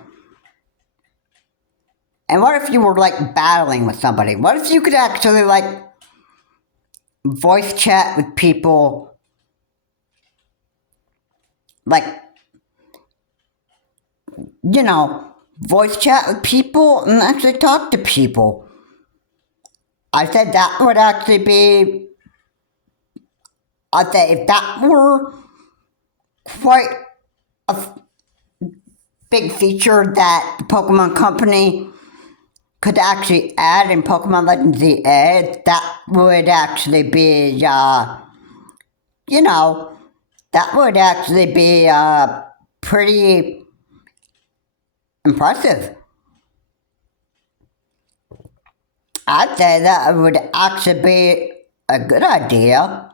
And what if you were like battling with somebody? What if you could actually like voice chat with people, like, voice chat with people and actually talk to people? I said that would actually be, I'd say if that were quite a big feature that the Pokemon Company could actually add in Pokemon Legends ZA, that would actually be, that would actually be pretty impressive. I'd say that would actually be a good idea.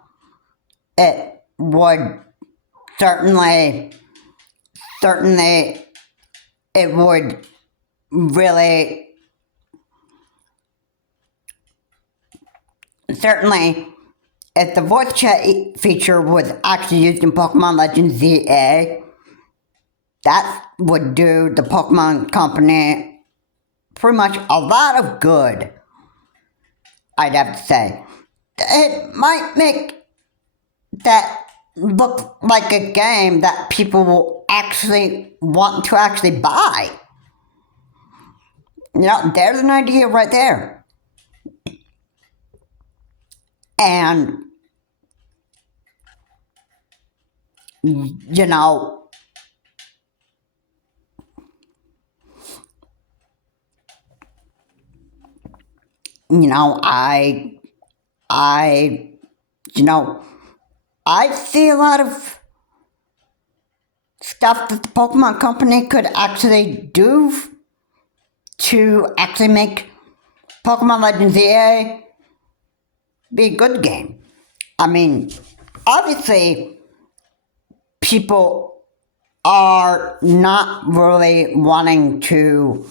It would certainly, it would really, certainly, if the voice chat feature was actually used in Pokemon Legends ZA, that would do the Pokemon Company pretty much a lot of good, I'd have to say. It might make that look like a game that people will actually want to actually buy. There's an idea right there. And, I see a lot of stuff that the Pokemon Company could actually do to actually make Pokemon Legends ZA be a good game. I mean, obviously, people are not really wanting to,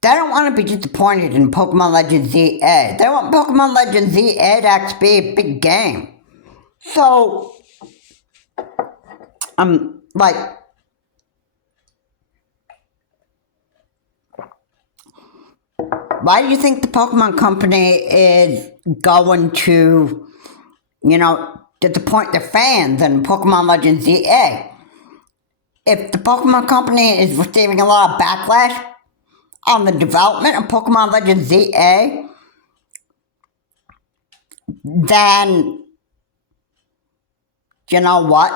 they don't want to be disappointed in Pokemon Legends ZA. They want Pokemon Legends ZA to actually be a big game. So, like, why do you think the Pokemon Company is going to, disappoint their fans in Pokemon Legends ZA? If the Pokemon Company is receiving a lot of backlash on the development of Pokemon Legends ZA, then, you know what?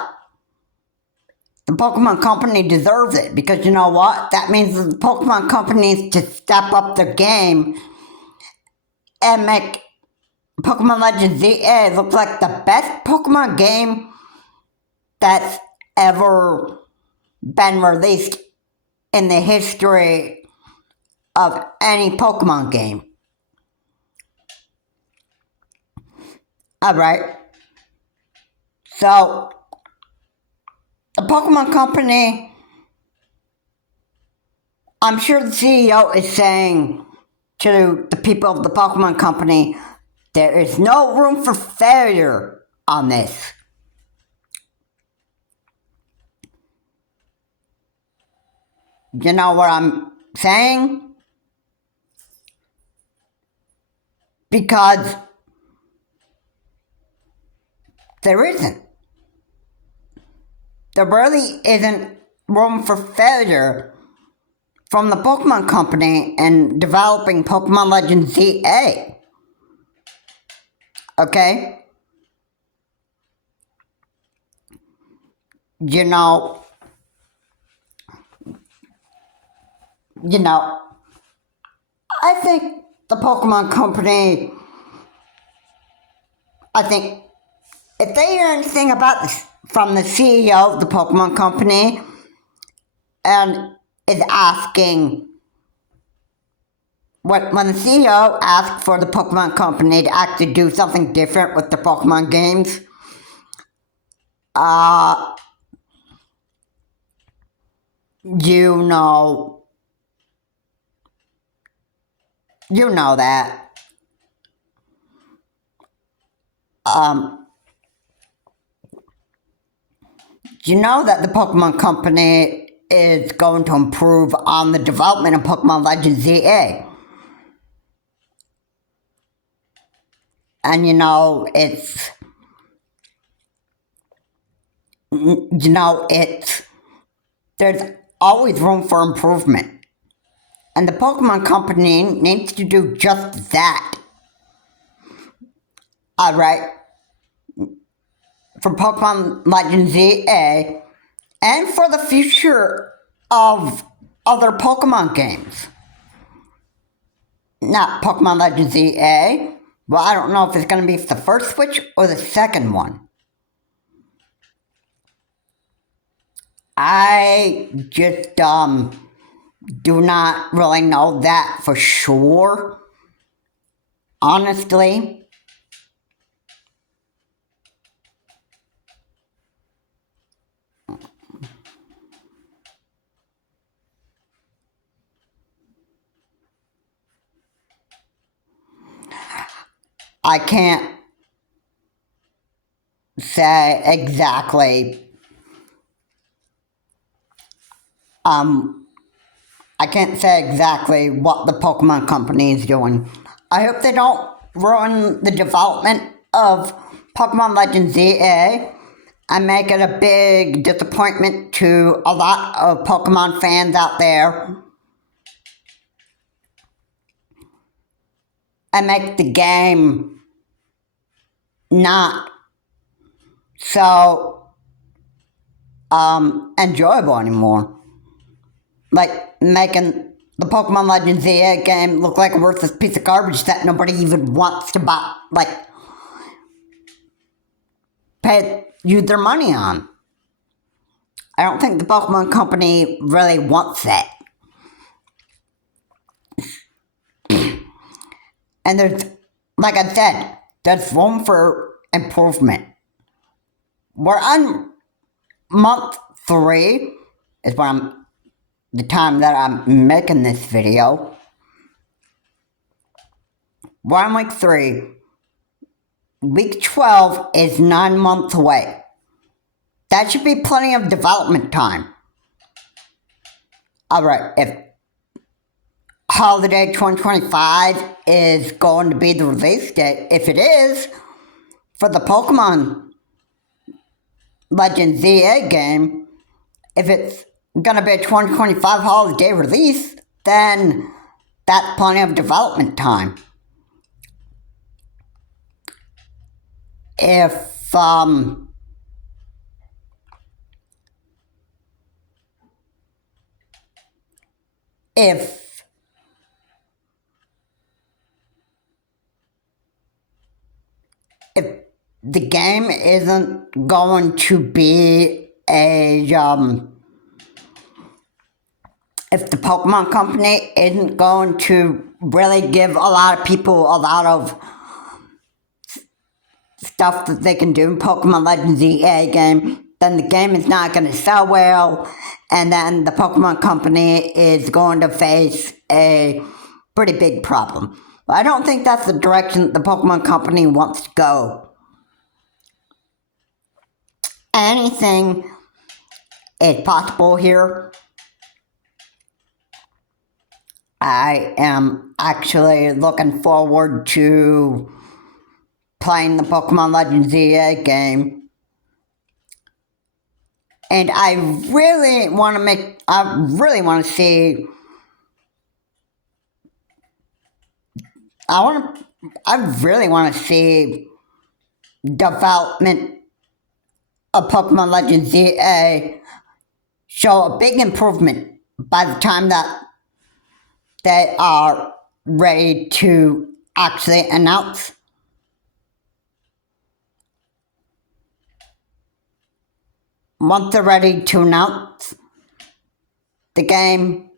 The Pokemon Company deserves it, because you know what? That means the Pokemon Company needs to step up their game and make Pokemon Legends ZA look like the best Pokemon game that's ever been released in the history of any Pokemon game. Alright. So, the Pokemon Company, I'm sure the CEO is saying to the people of the Pokemon Company, there is no room for failure on this. You know what I'm saying? Because there isn't. There really isn't room for failure from the Pokemon Company in developing Pokemon Legends ZA. Okay? You know, I think the Pokemon Company, if they hear anything about this from the CEO of the Pokemon Company and is asking, when the CEO asks for the Pokemon Company to actually do something different with the Pokemon games, you know that. You know that the Pokemon Company is going to improve on the development of Pokemon Legends ZA. And there's always room for improvement. And the Pokemon Company needs to do just that. Alright? For Pokemon Legends ZA and for the future of other Pokemon games. Not Pokemon Legends ZA. Well, I don't know if it's going to be the first Switch or the second one. I just do not really know that for sure. Honestly. I can't say exactly. I can't say exactly what the Pokemon Company is doing. I hope they don't ruin the development of Pokemon Legends ZA and make it a big disappointment to a lot of Pokemon fans out there. And make the game not so enjoyable anymore. Like making the Pokemon Legends ZA game look like a worthless piece of garbage that nobody even wants to buy, use their money on. I don't think the Pokemon Company really wants that. And there's, like I said, there's room for improvement. We're on month 3, is the time that I'm making this video. We're on week 3. Week 12 is 9 months away. That should be plenty of development time. Alright, if Holiday 2025 is going to be the release date, if it is, for the Pokemon Legends ZA game, if it's gonna be a 2025 holiday release, then that's plenty of development time. If the game isn't going to be if if the Pokemon Company isn't going to really give a lot of people a lot of stuff that they can do in Pokemon Legends EA game, then the game is not going to sell well, and then the Pokemon Company is going to face a pretty big problem. But I don't think that's the direction the Pokemon Company wants to go. Anything is possible here. I am actually looking forward to playing the Pokemon Legends EA game. And I really want to see, I really want to see development of Pokemon Legends EA show a big improvement by the time that they are ready to actually announce. Once they're ready to announce the game,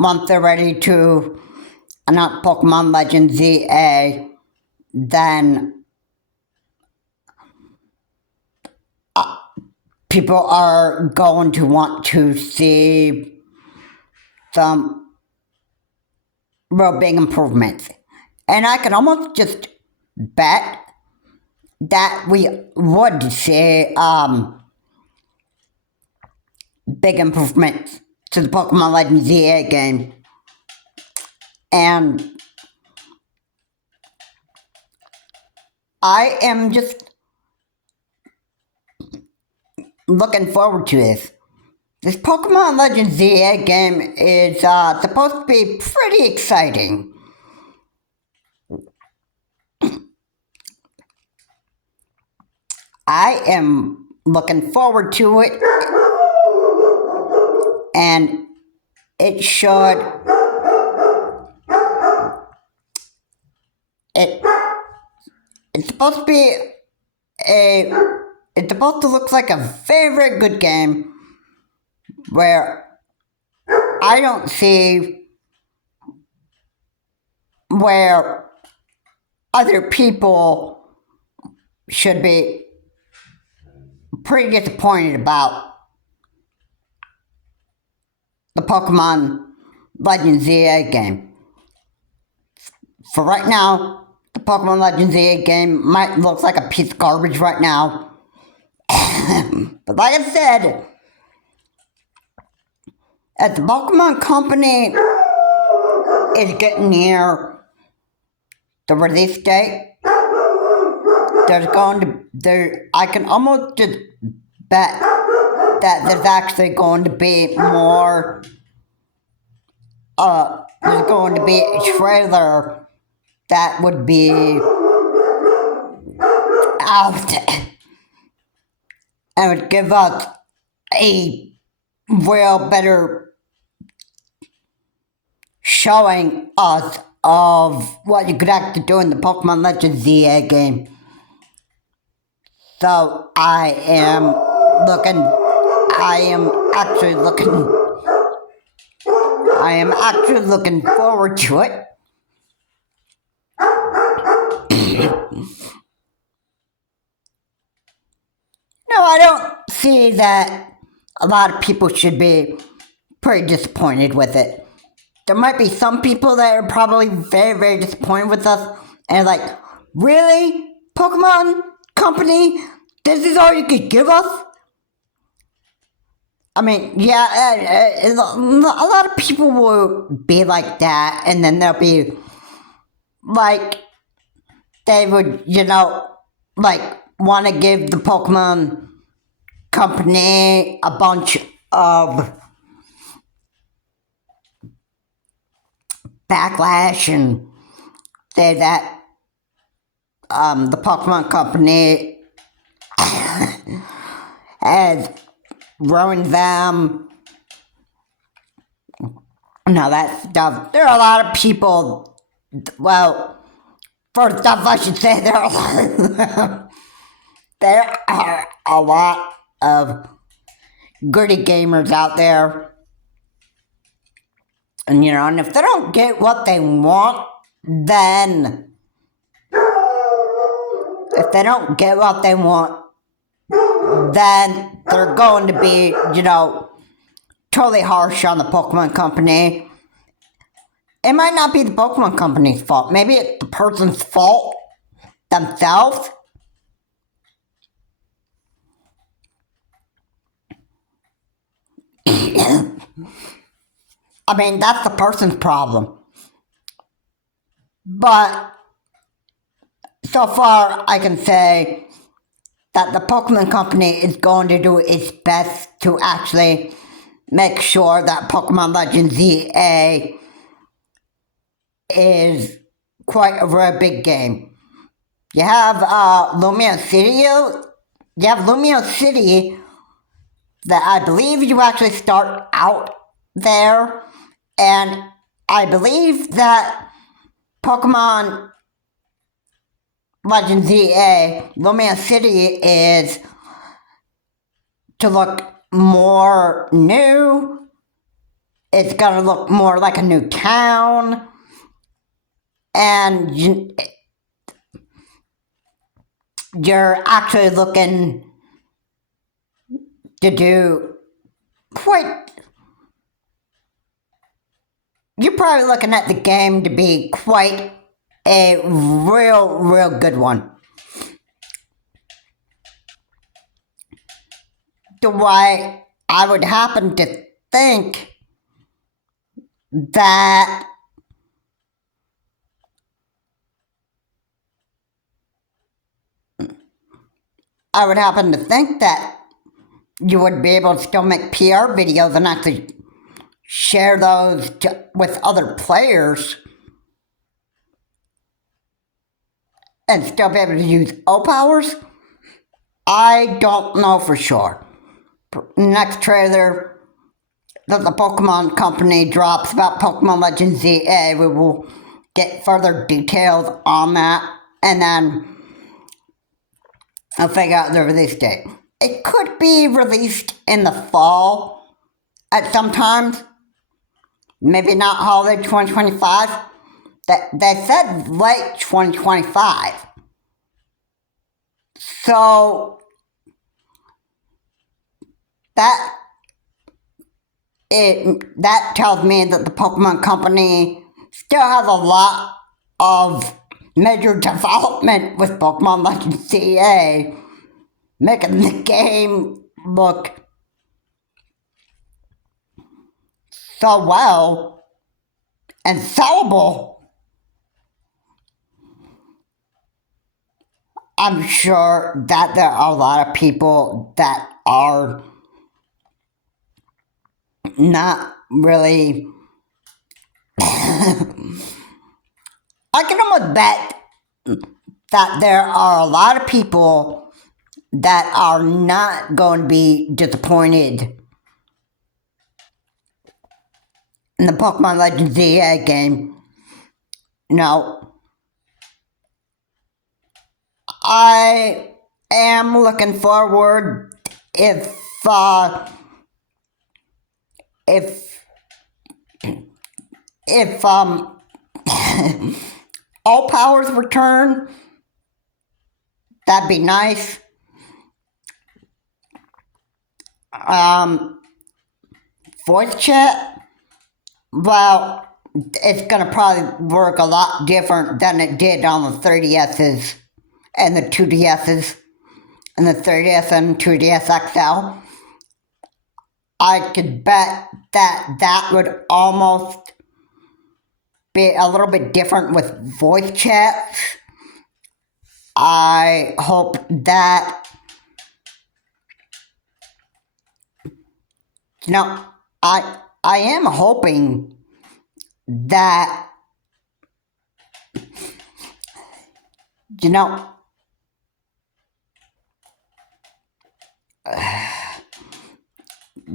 once they're ready to announce Pokemon Legends EA, then people are going to want to see some real big improvements. And I can almost just bet that we would see big improvements to the Pokemon Legends EA game. And I am just looking forward to this. This Pokemon Legends EA game is supposed to be pretty exciting. I am looking forward to it, and it should. It's supposed to be it's supposed to look like a very, very good game where I don't see where other people should be pretty disappointed about the Pokemon Legends EA game. For right now, the Pokemon Legends EA game might look like a piece of garbage right now. But like I said, as the Pokemon Company is getting near the release date, I can almost just bet that there's actually going to be more, there's going to be a trailer that would be out and would give us a real better showing us of what you could actually do in the Pokemon Legends EA game. So I am actually looking forward to it. No, I don't see that a lot of people should be pretty disappointed with it. There might be some people that are probably very, very disappointed with us and like, really? Pokemon Company? This is all you could give us? I mean, yeah, a lot of people will be like that, and then they'll be like, they would, like, want to give the Pokemon Company a bunch of backlash and say that the Pokemon Company has ruined them Now that stuff, there are a lot of people, well, first off, I should say there are a lot of gritty gamers out there. And, and if they don't get what they want, then if they don't get what they want, then they're going to be, totally harsh on the Pokemon Company. It might not be the Pokemon Company's fault. Maybe it's the person's fault themselves. I mean, that's the person's problem. But so far, I can say that the Pokemon Company is going to do its best to actually make sure that Pokemon Legends ZA is quite a very big game. You have Lumio City. You have Lumio City that I believe you actually start out there, and I believe that Pokemon Legends ZA, Lumia City is to look more new. It's gonna look more like a new town. And you're actually looking to do you're probably looking at the game to be quite a real good one. To why I would happen to think that you would be able to still make PR videos and actually share those with other players and still be able to use O-Powers. I don't know for sure. Next trailer that the Pokemon Company drops about Pokemon Legends ZA, we will get further details on that, and then I'll figure out the release date. It could be released in the fall at some times. Maybe not holiday 2025. They said late 2025. So that tells me that the Pokemon Company still has a lot of major development with Pokemon Legends CA, making the game look so well and sellable. I'm sure that there are a lot of people that are not really. I can almost bet that there are a lot of people that are not going to be disappointed in the Pokemon Legends ZA game. No. I am looking forward if all powers return, that'd be nice. Voice chat, well, it's gonna probably work a lot different than it did on the 3DSs and the 2DSs and the 3DS and 2DS XL. I could bet that would almost be a little bit different with voice chats. I hope that, I am hoping that,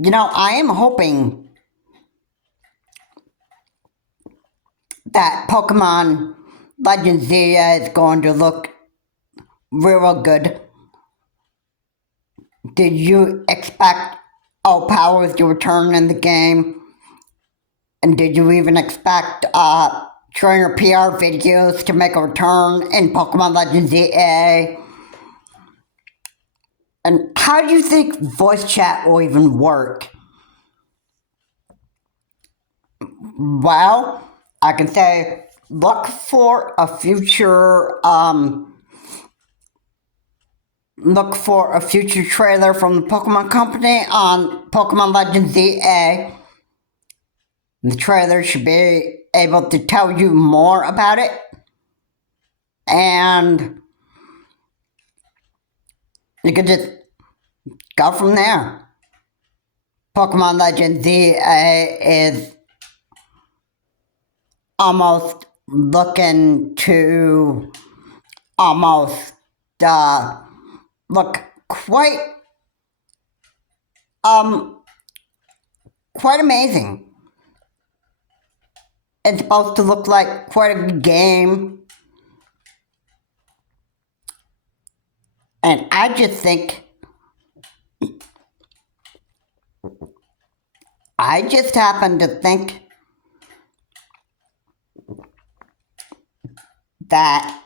I am hoping that Pokemon Legends Z is going to look real good. Did you expect all powers to return in the game? And did you even expect trainer PR videos to make a return in Pokemon Legends ZA? And how do you think voice chat will even work? Well, I can say look for a future trailer from the Pokemon Company on Pokemon Legends ZA. The trailer should be able to tell you more about it. And you can just go from there. Pokemon Legends ZA is almost looking to look quite amazing. It's supposed to look like quite a good game. And I just happen to think that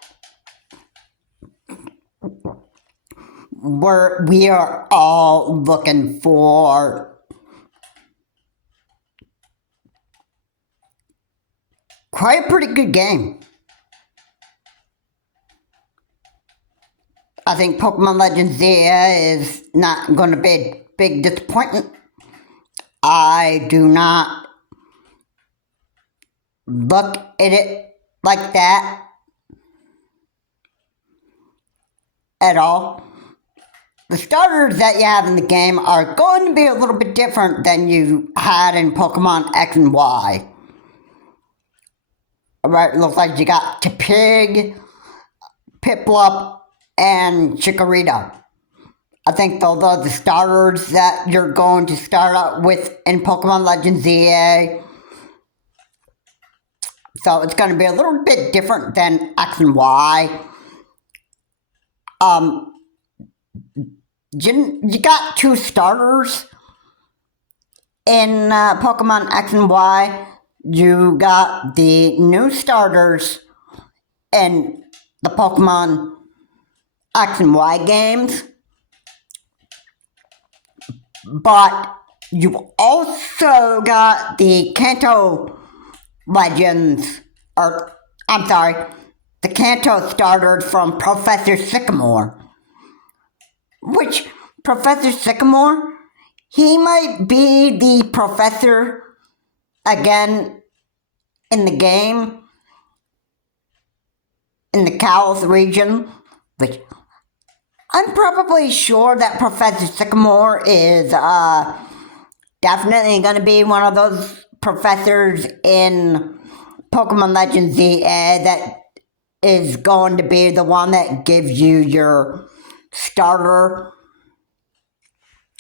we are all looking for quite a pretty good game. I think Pokemon Legends ZA is not going to be a big disappointment. I do not look at it like that at all. The starters that you have in the game are going to be a little bit different than you had in Pokemon X and Y. Alright, looks like you got Tepig, Piplup, and Chikorita. I think those are the starters that you're going to start out with in Pokemon Legends ZA. So it's going to be a little bit different than X and Y. You got two starters in Pokemon X and Y. You got the new starters in the Pokemon X and Y games. But you also got the Kanto Legends, the Kanto starters from Professor Sycamore. Which, Professor Sycamore, he might be the professor again in the game, in the Kalos region, which I'm probably sure that Professor Sycamore is definitely going to be one of those professors in Pokemon Legends ZA that is going to be the one that gives you your starter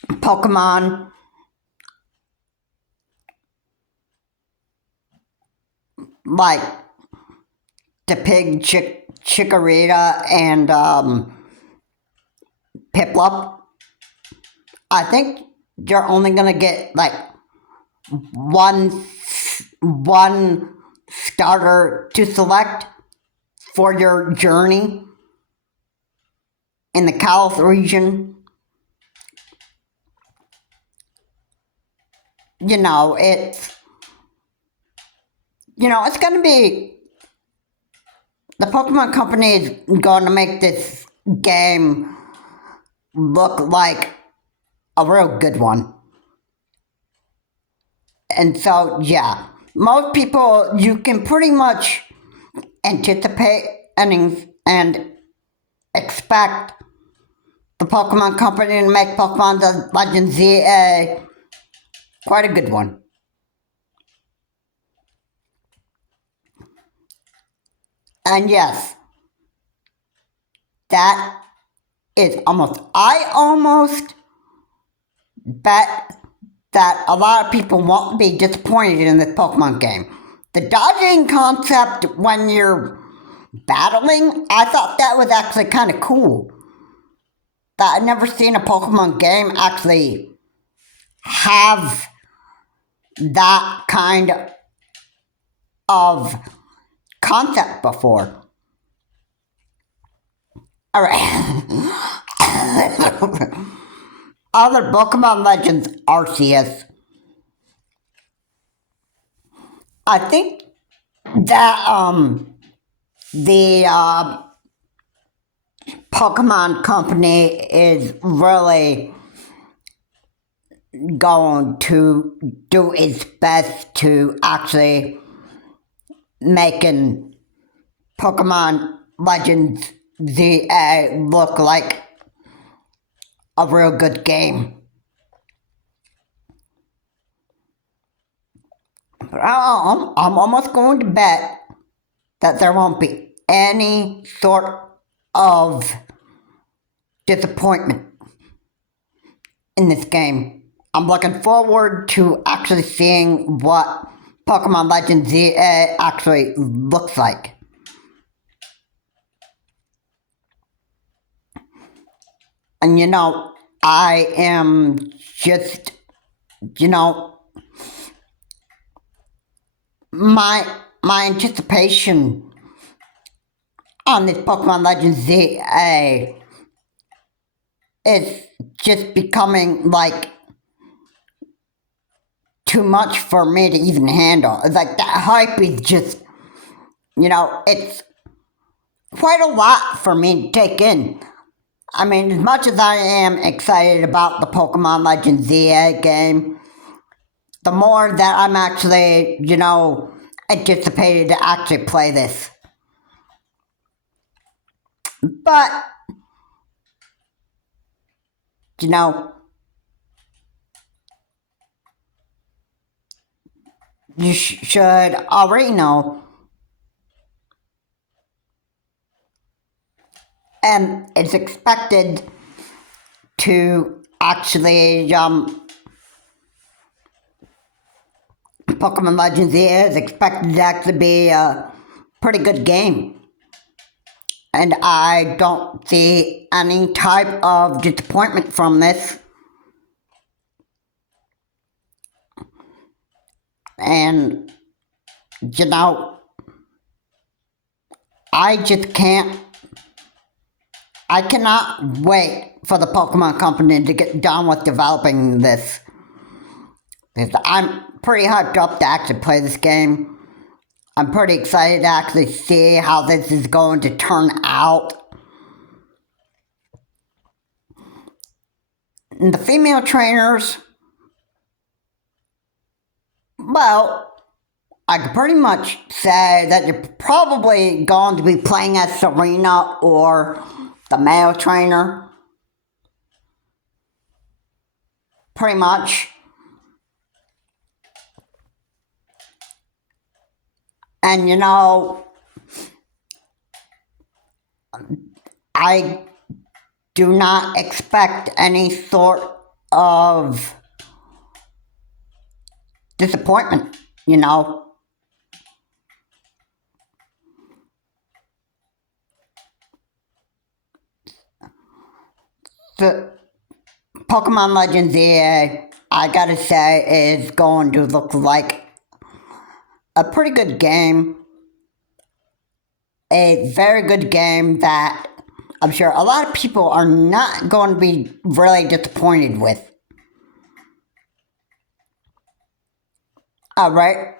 Pokemon. Like Tepig, Chikorita, and Piplup. I think you're only gonna get like one starter to select for your journey in the Kalos region. It's gonna be, the Pokemon Company is going to make this game look like a real good one. And so, yeah, most people, you can pretty much anticipate and expect the Pokemon Company to make Pokemon Legends ZA quite a good one. And yes, that is I almost bet that a lot of people won't be disappointed in this Pokemon game. The dodging concept when you're battling, I thought that was actually kind of cool. That I'd never seen a Pokemon game actually have that kind of concept before. Alright. Other Pokemon Legends Arceus. I think that the Pokemon Company is really going to do its best to actually making Pokemon Legends ZA look like a real good game. But I'm almost going to bet that there won't be any sort of disappointment in this game. I'm looking forward to actually seeing what Pokemon Legends ZA actually looks like. And I am just, my anticipation on this Pokemon Legends ZA is just becoming like too much for me to even handle. It's like that hype is just, it's quite a lot for me to take in. I mean, as much as I am excited about the Pokemon Legends ZA game, the more that I'm actually, anticipated to actually play this. But, you should already know, and it's expected to actually, Pokemon Legends is expected to actually be a pretty good game. And I don't see any type of disappointment from this. And, I just I cannot wait for the Pokemon Company to get done with developing this. Because I'm pretty hyped up to actually play this game. I'm pretty excited to actually see how this is going to turn out. And the female trainers, well, I could pretty much say that you're probably going to be playing as Serena or the male trainer. Pretty much. And I do not expect any sort of disappointment, The Pokemon Legends ZA, I gotta say, is going to look like a pretty good game. A very good game that I'm sure a lot of people are not going to be really disappointed with. Alright?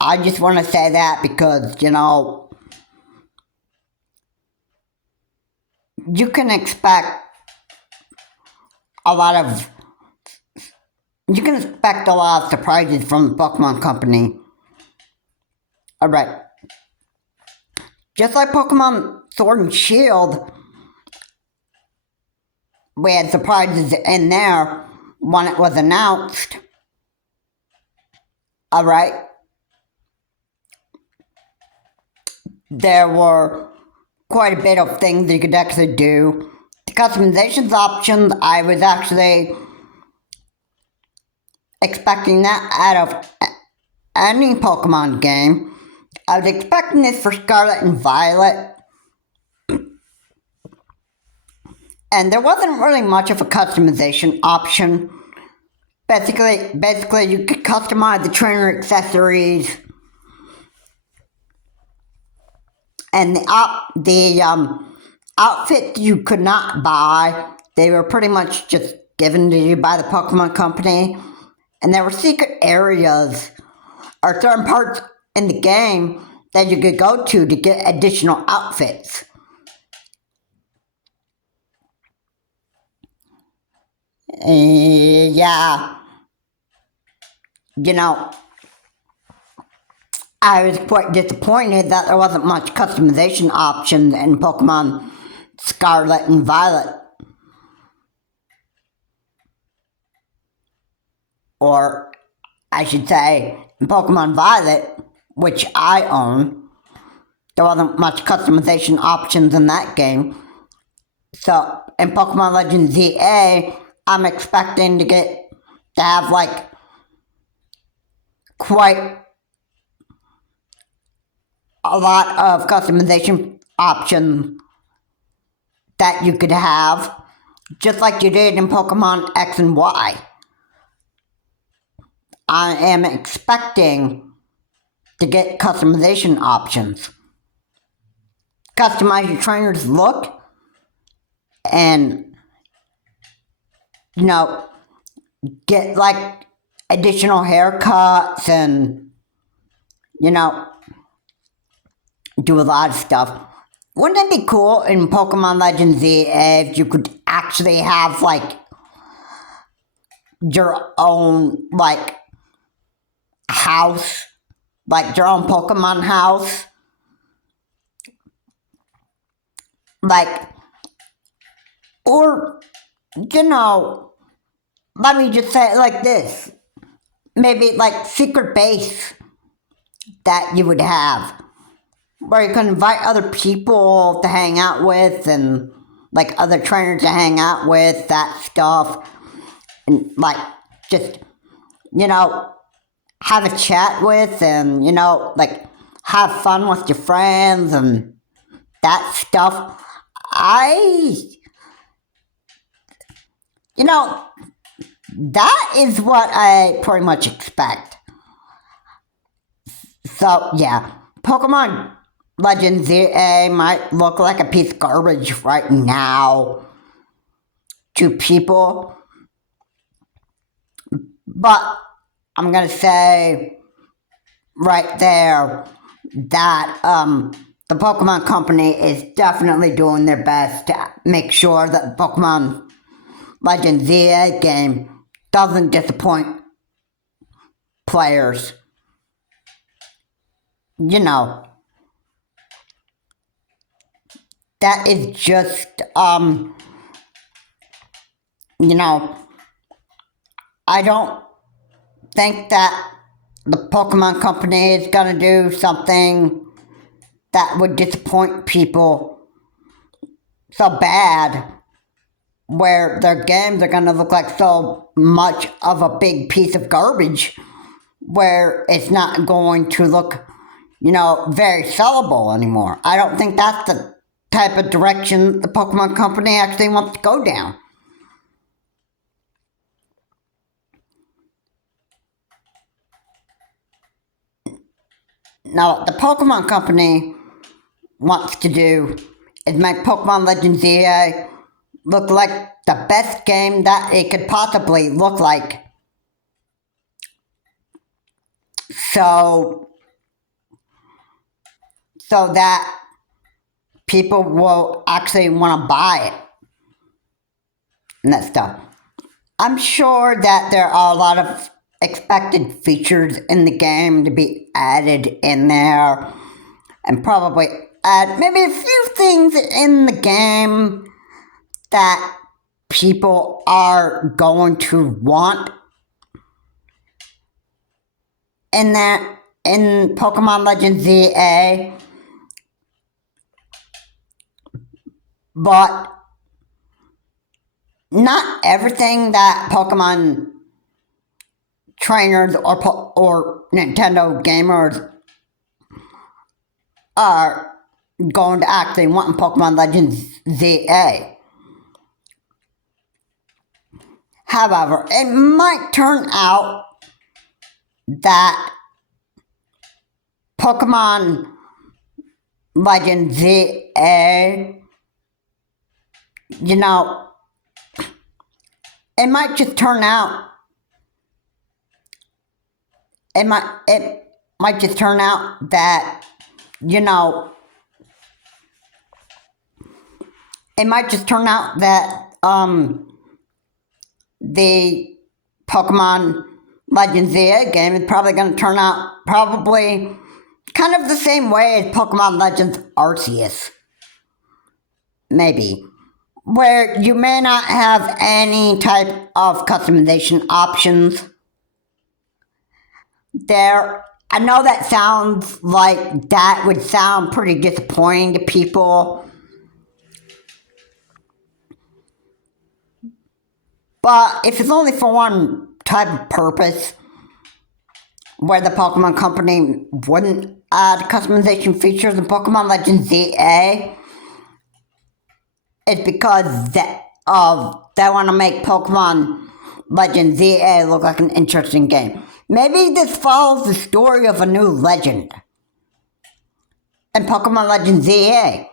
I just want to say that because, you can expect a lot of surprises from the Pokemon Company. Alright. Just like Pokemon Sword and Shield, we had surprises in there when it was announced. Alright. There were quite a bit of things you could actually do. The customizations options, I was actually expecting that out of any Pokemon game. I was expecting this for Scarlet and Violet, and there wasn't really much of a customization option. Basically, you could customize the trainer accessories, and the outfits you could not buy. They were pretty much just given to you by the Pokemon Company, and there were secret areas or certain parts in the game that you could go to get additional outfits. Yeah, you know, I was quite disappointed that there wasn't much customization options in Pokemon Scarlet and Violet. Or, I should say, in Pokemon Violet, which I own, there wasn't much customization options in that game. So, in Pokemon Legends ZA, I'm expecting to have like quite a lot of customization options that you could have, just like you did in Pokemon X and Y. I am expecting to get customization options. Customize your trainer's look and, get like additional haircuts and, do a lot of stuff. Wouldn't it be cool in Pokemon Legends Z if you could actually have like your own like house, like your own Pokemon house? Like, or, let me just say it like this. Maybe like secret base that you would have, where you can invite other people to hang out with and like other trainers to hang out with, that stuff. And like just, have a chat with and, like have fun with your friends and that stuff. That is what I pretty much expect. So, yeah, Pokemon Legends ZA might look like a piece of garbage right now to people, but I'm gonna say right there that the Pokemon Company is definitely doing their best to make sure that the Pokemon Legends ZA game doesn't disappoint players. That is just, I don't think that the Pokemon Company is gonna do something that would disappoint people so bad, where their games are gonna look like so much of a big piece of garbage, where it's not going to look, very sellable anymore. I don't think that's the type of direction the Pokemon Company actually wants to go down. Now, what the Pokemon Company wants to do is make Pokemon Legends ZA look like the best game that it could possibly look like. So that people will actually want to buy it and that stuff. I'm sure that there are a lot of expected features in the game to be added in there, and probably add maybe a few things in the game that people are going to want in Pokemon Legends ZA. But not everything that Pokemon trainers or Nintendo gamers are going to actually want Pokemon Legends ZA. However, it might turn out that Pokemon Legends ZA, it might just turn out, it might just turn out that, it might just turn out that, the Pokemon Legends ZA game is probably going to turn out probably kind of the same way as Pokemon Legends Arceus. Maybe. Where you may not have any type of customization options there. I know that sounds like that would sound pretty disappointing to people. But if it's only for one type of purpose, where the Pokemon Company wouldn't add customization features in Pokemon Legends ZA, it's because they want to make Pokemon Legends ZA look like an interesting game. Maybe this follows the story of a new legend in Pokemon Legends ZA.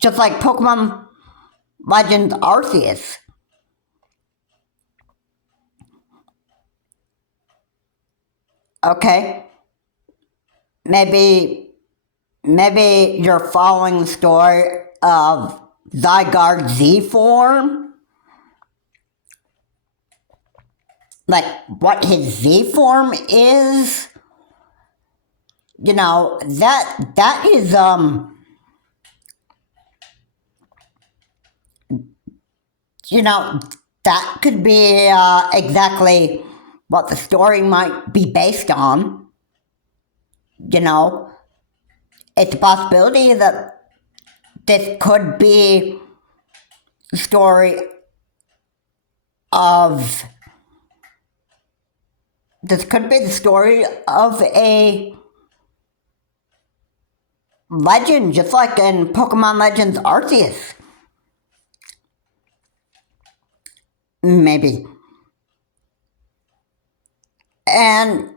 Just like Pokemon Legends Arceus. Okay. Maybe you're following the story of Zygarde Z form. Like what his Z form is. That is that could be exactly what the story might be based on. It's a possibility that this could be the story of a legend, just like in Pokemon Legends Arceus. Maybe. And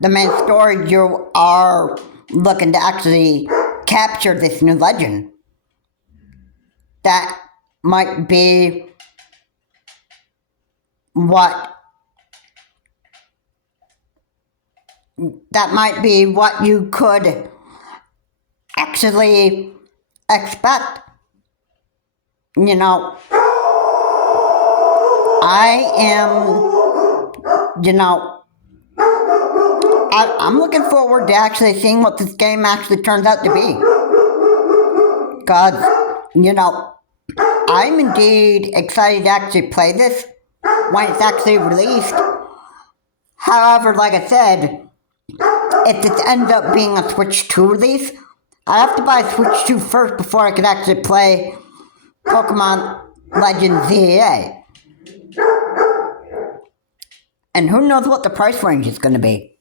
the main story, you are looking to actually capture this new legend. That might be what you could actually expect. I'm looking forward to actually seeing what this game actually turns out to be. Because, I'm indeed excited to actually play this when it's actually released. However, like I said, if this ends up being a Switch 2 release, I have to buy Switch 2 first before I can actually play Pokemon Legends ZA. And who knows what the price range is going to be.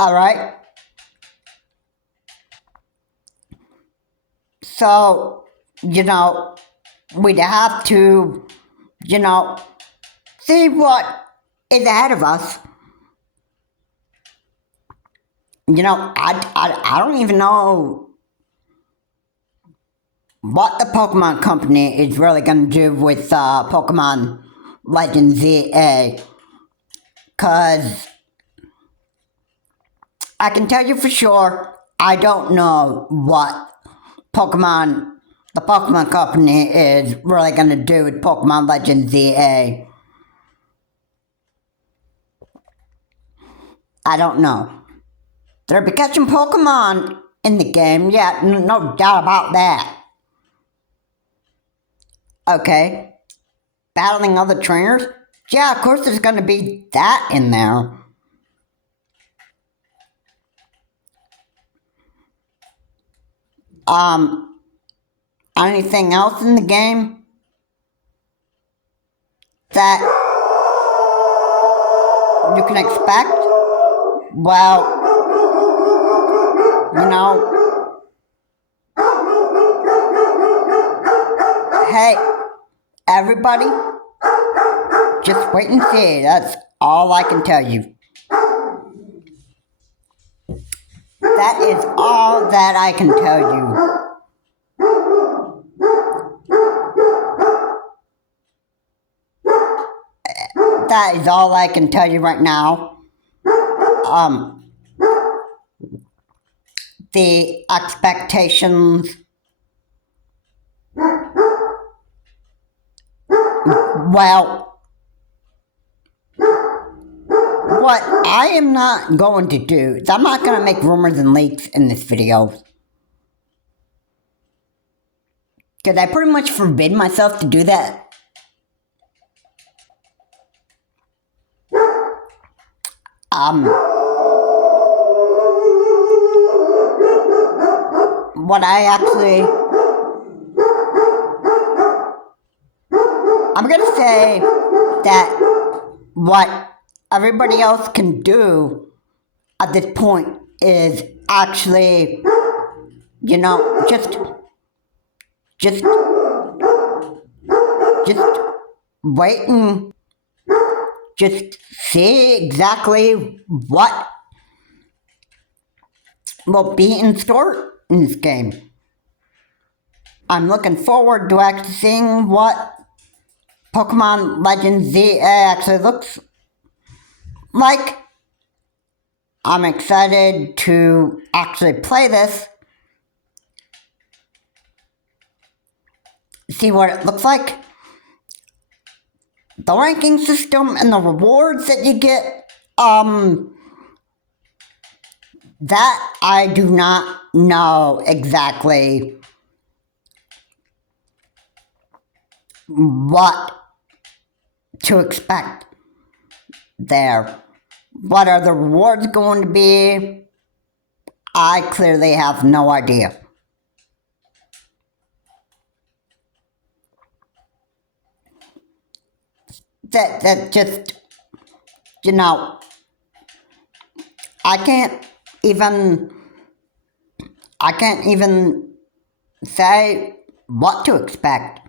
Alright? So, we'd have to, see what is ahead of us. I don't even know what the Pokemon Company is really going to do with Pokemon Legends ZA. Because I can tell you for sure, I don't know what the Pokemon Company is really going to do with Pokemon Legends ZA. I don't know. They'll be catching Pokemon in the game, yeah, no doubt about that. Okay. Battling other trainers? Yeah, of course there's going to be that in there. anything else in the game that you can expect, well, you know, hey, everybody, just wait and see. That's all I can tell you. That is all that I can tell you. That is all I can tell you right now. The expectations, well, what I am not going to do is I'm not going to make rumors and leaks in this video. Because I pretty much forbid myself to do that. What I actually, I'm going to say that what everybody else can do at this point is actually, just wait and just see exactly what will be in store in this game. I'm looking forward to actually seeing what Pokemon Legends ZA actually looks like. I'm excited to actually play this, see what it looks like. The ranking system and the rewards that you get, that I do not know exactly what to expect there. What are the rewards going to be? I clearly have no idea. That just, I can't even say what to expect.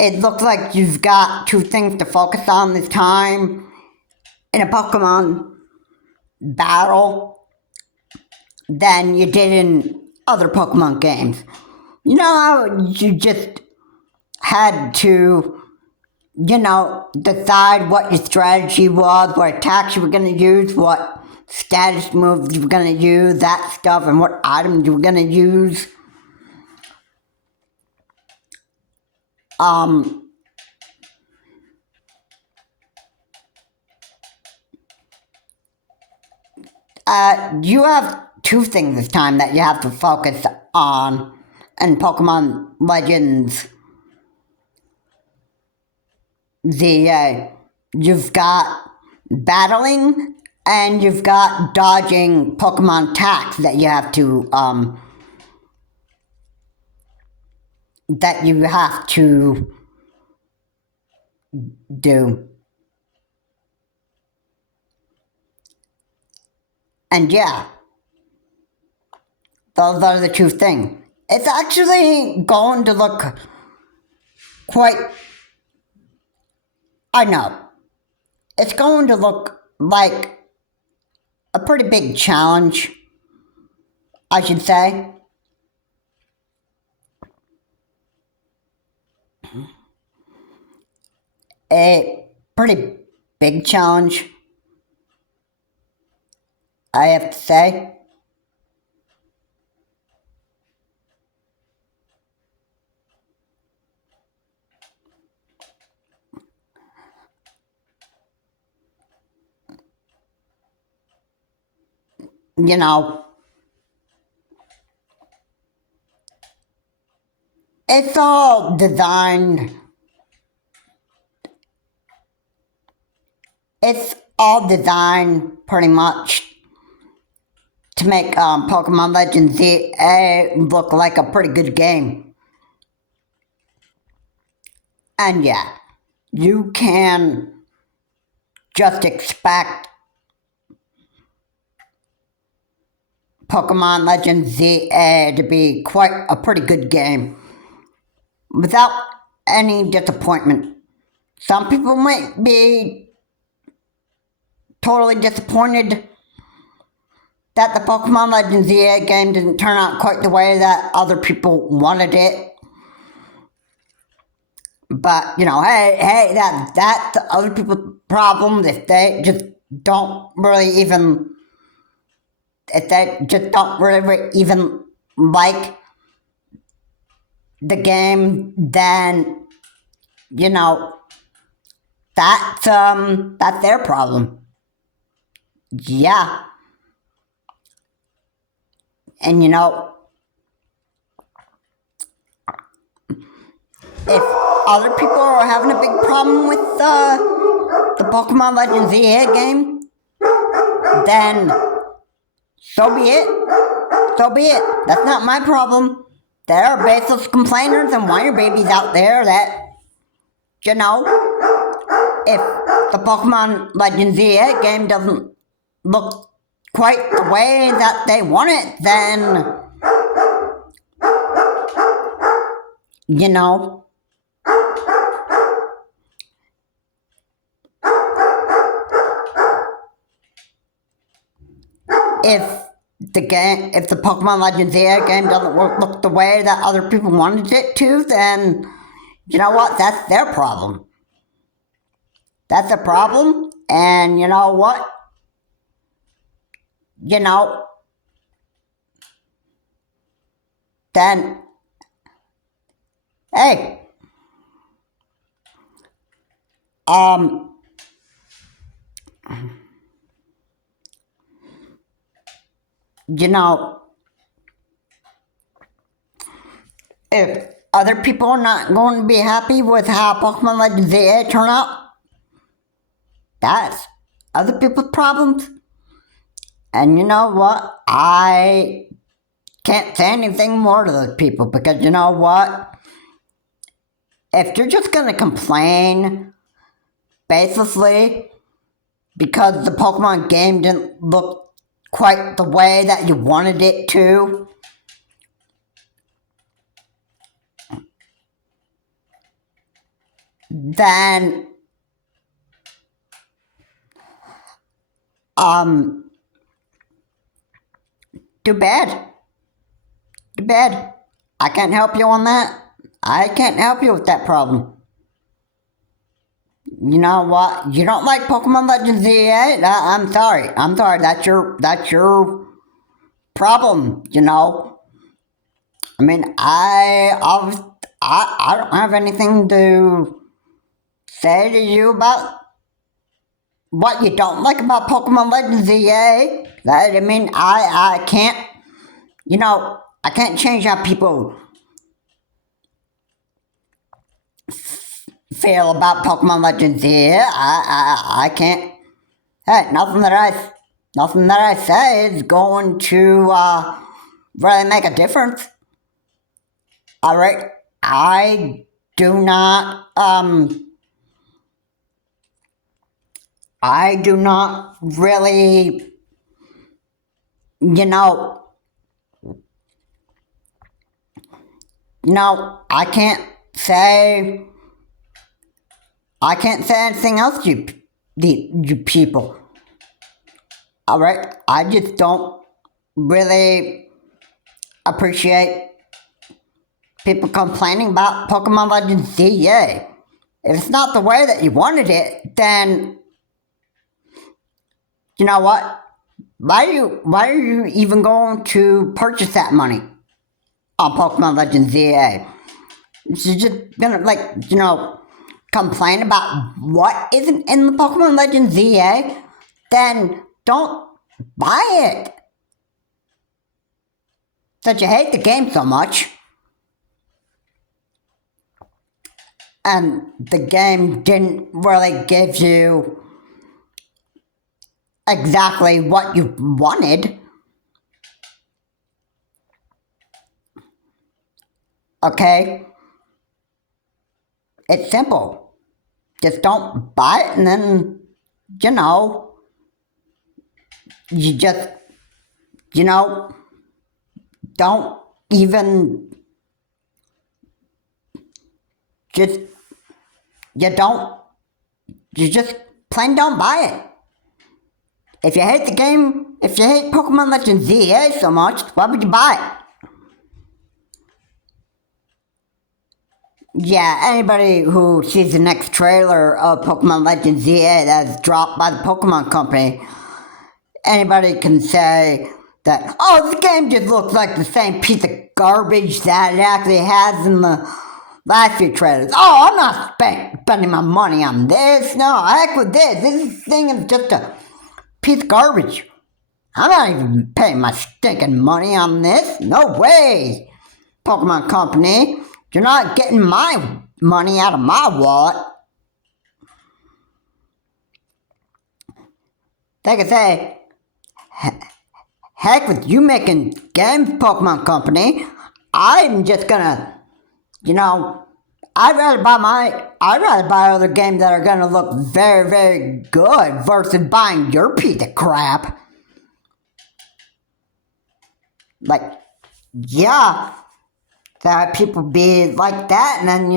It looks like you've got two things to focus on this time in a Pokemon battle than you did in other Pokemon games. You know how you just had to, decide what your strategy was, what attacks you were going to use, what status moves you were going to use, that stuff, and what items you were going to use. You have two things this time that you have to focus on in Pokemon Legends ZA. You've got battling and you've got dodging Pokemon attacks that you have to do. And yeah, those are the two things. It's actually going to look quite, I know, it's going to look like a pretty big challenge, I should say. A pretty big challenge, I have to say. It's all designed. It's all designed pretty much to make Pokemon Legends ZA look like a pretty good game. And yeah, you can just expect Pokemon Legends ZA to be quite a pretty good game without any disappointment. Some people might be totally disappointed that the Pokemon Legends ZA game didn't turn out quite the way that other people wanted it. But, hey, that's the other people's problem if they just don't really even like the game, then, that's their problem. Yeah. And if other people are having a big problem with the Pokemon Legends ZA game, then so be it. So be it. That's not my problem. There are baseless complainers and whiner babies out there that, if the Pokemon Legends ZA game doesn't look quite the way that they want it, then, if the Pokemon Legends ZA game doesn't look the way that other people wanted it to, then, you know what? That's their problem. That's a problem, and you know what? Then, hey, if other people are not going to be happy with how Pokemon Legends ZA turn out, that's other people's problems. And you know what? I can't say anything more to those people because you know what? If you're just going to complain baselessly because the Pokemon game didn't look quite the way that you wanted it to, then too bad. Too bad. I can't help you on that. I can't help you with that problem. You know what? You don't like Pokemon Legends ZA? I'm sorry. I'm sorry. That's your problem. I mean, I don't have anything to say to you about what you don't like about Pokemon Legends ZA. I mean, I can't. I can't change how people feel about Pokemon Legends ZA. I can't. Hey, nothing that I say is going to really make a difference. All right, I do not really, I can't say anything else to you people. All right, I just don't really appreciate people complaining about Pokemon Legends ZA. If it's not the way that you wanted it, then you know what? Why are you even going to purchase that money on Pokemon Legends ZA? You're just gonna complain about what isn't in the Pokemon Legends ZA, then don't buy it. Since you hate the game so much, and the game didn't really give you exactly what you wanted, Okay? It's simple. Just don't buy it, and then, you know, you just, you know, don't even, just, you don't, you just plain don't buy it. If you hate the game, if you hate Pokemon Legends ZA so much, why would you buy it? Yeah, anybody who sees the next trailer of Pokemon Legends ZA that's dropped by the Pokemon Company, anybody can say that, oh, the game just looks like the same piece of garbage that it actually has in the last few trailers. Oh, I'm not spending my money on this. No, heck with this. This thing is just a piece of garbage. I'm not even paying my stinking money on this. No way, Pokemon Company. You're not getting my money out of my wallet. Like I say, heck with you making games, Pokemon Company. I'm just gonna, I'd rather buy other games that are gonna look very, very good versus buying your piece of crap. Like, yeah, that people be like that, and then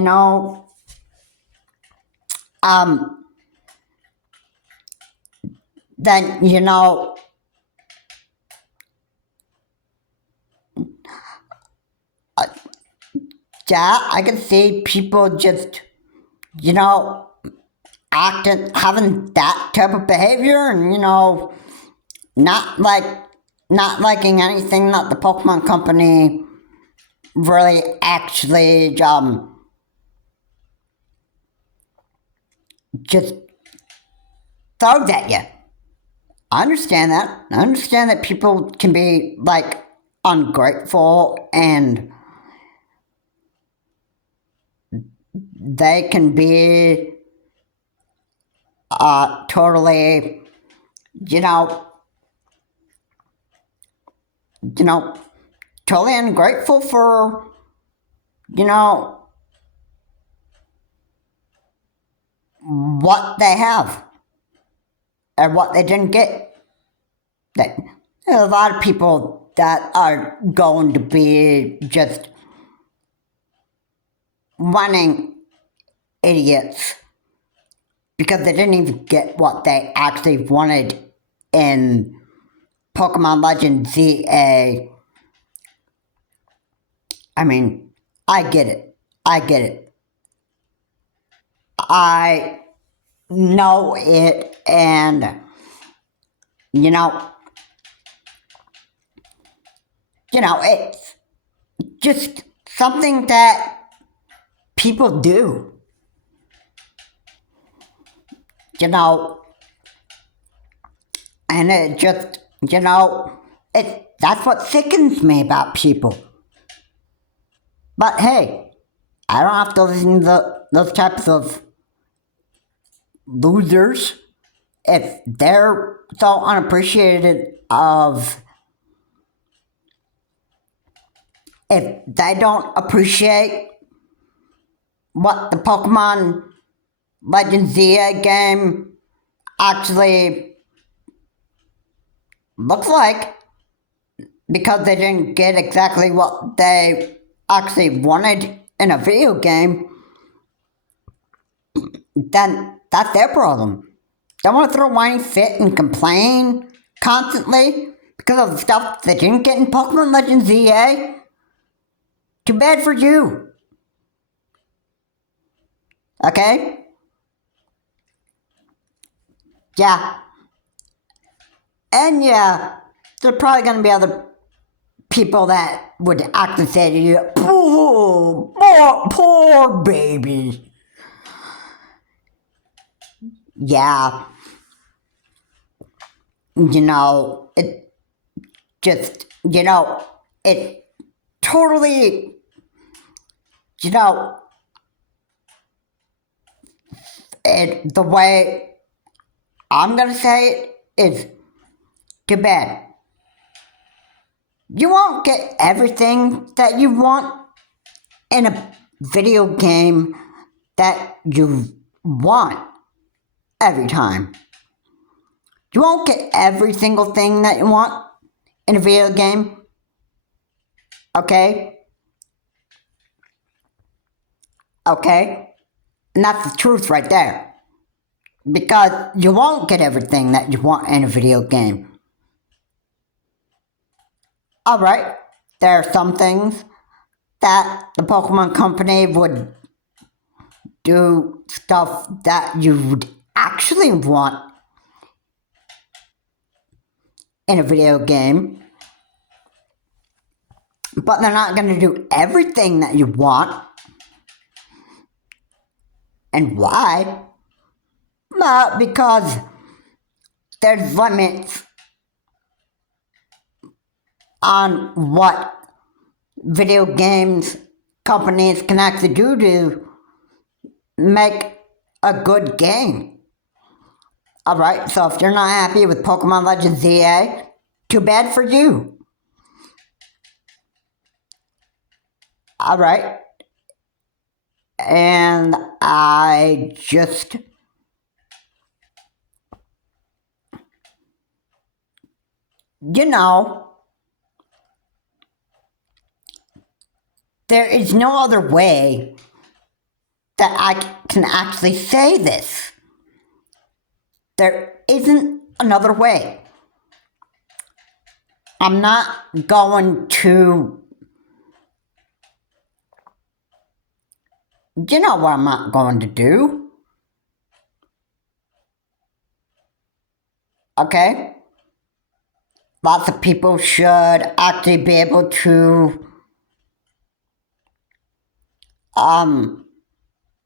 then yeah, I can see people just acting, having that type of behavior, and not liking anything that the Pokemon Company really actually just throws at you. I understand that. I understand that people can be like ungrateful, and they can be totally, totally ungrateful for, what they have and what they didn't get. That a lot of people that are going to be just running idiots because they didn't even get what they actually wanted in Pokemon Legends ZA. I mean, I get it. I know it, and it's just something that people do. And it just, that's what sickens me about people. But hey, I don't have to listen to those types of losers if they're so unappreciated if they don't appreciate what the Pokemon Legends ZA game actually looks like, because they didn't get exactly what they actually wanted in a video game, then that's their problem. They want to throw a whiny fit and complain constantly because of the stuff they didn't get in Pokemon Legends ZA. Too bad for you. Okay? Yeah. And yeah, there's probably going to be other people that would actually say to you, poor baby. Yeah. It just, it totally, the way I'm going to say it is too bad. You won't get everything that you want in a video game that you want every time. You won't get every single thing that you want in a video game. Okay? Okay? And that's the truth right there. Because you won't get everything that you want in a video game. Alright, there are some things that the Pokemon Company would do stuff that you would actually want in a video game. But they're not going to do everything that you want. And why? Well, because there's limits on what video games companies can actually do to make a good game. Alright, so if you're not happy with Pokemon Legends ZA, too bad for you. Alright. And I just... there is no other way that I can actually say this. There isn't another way. I'm not going to... You know what I'm not going to do. Okay? Lots of people should actually be able to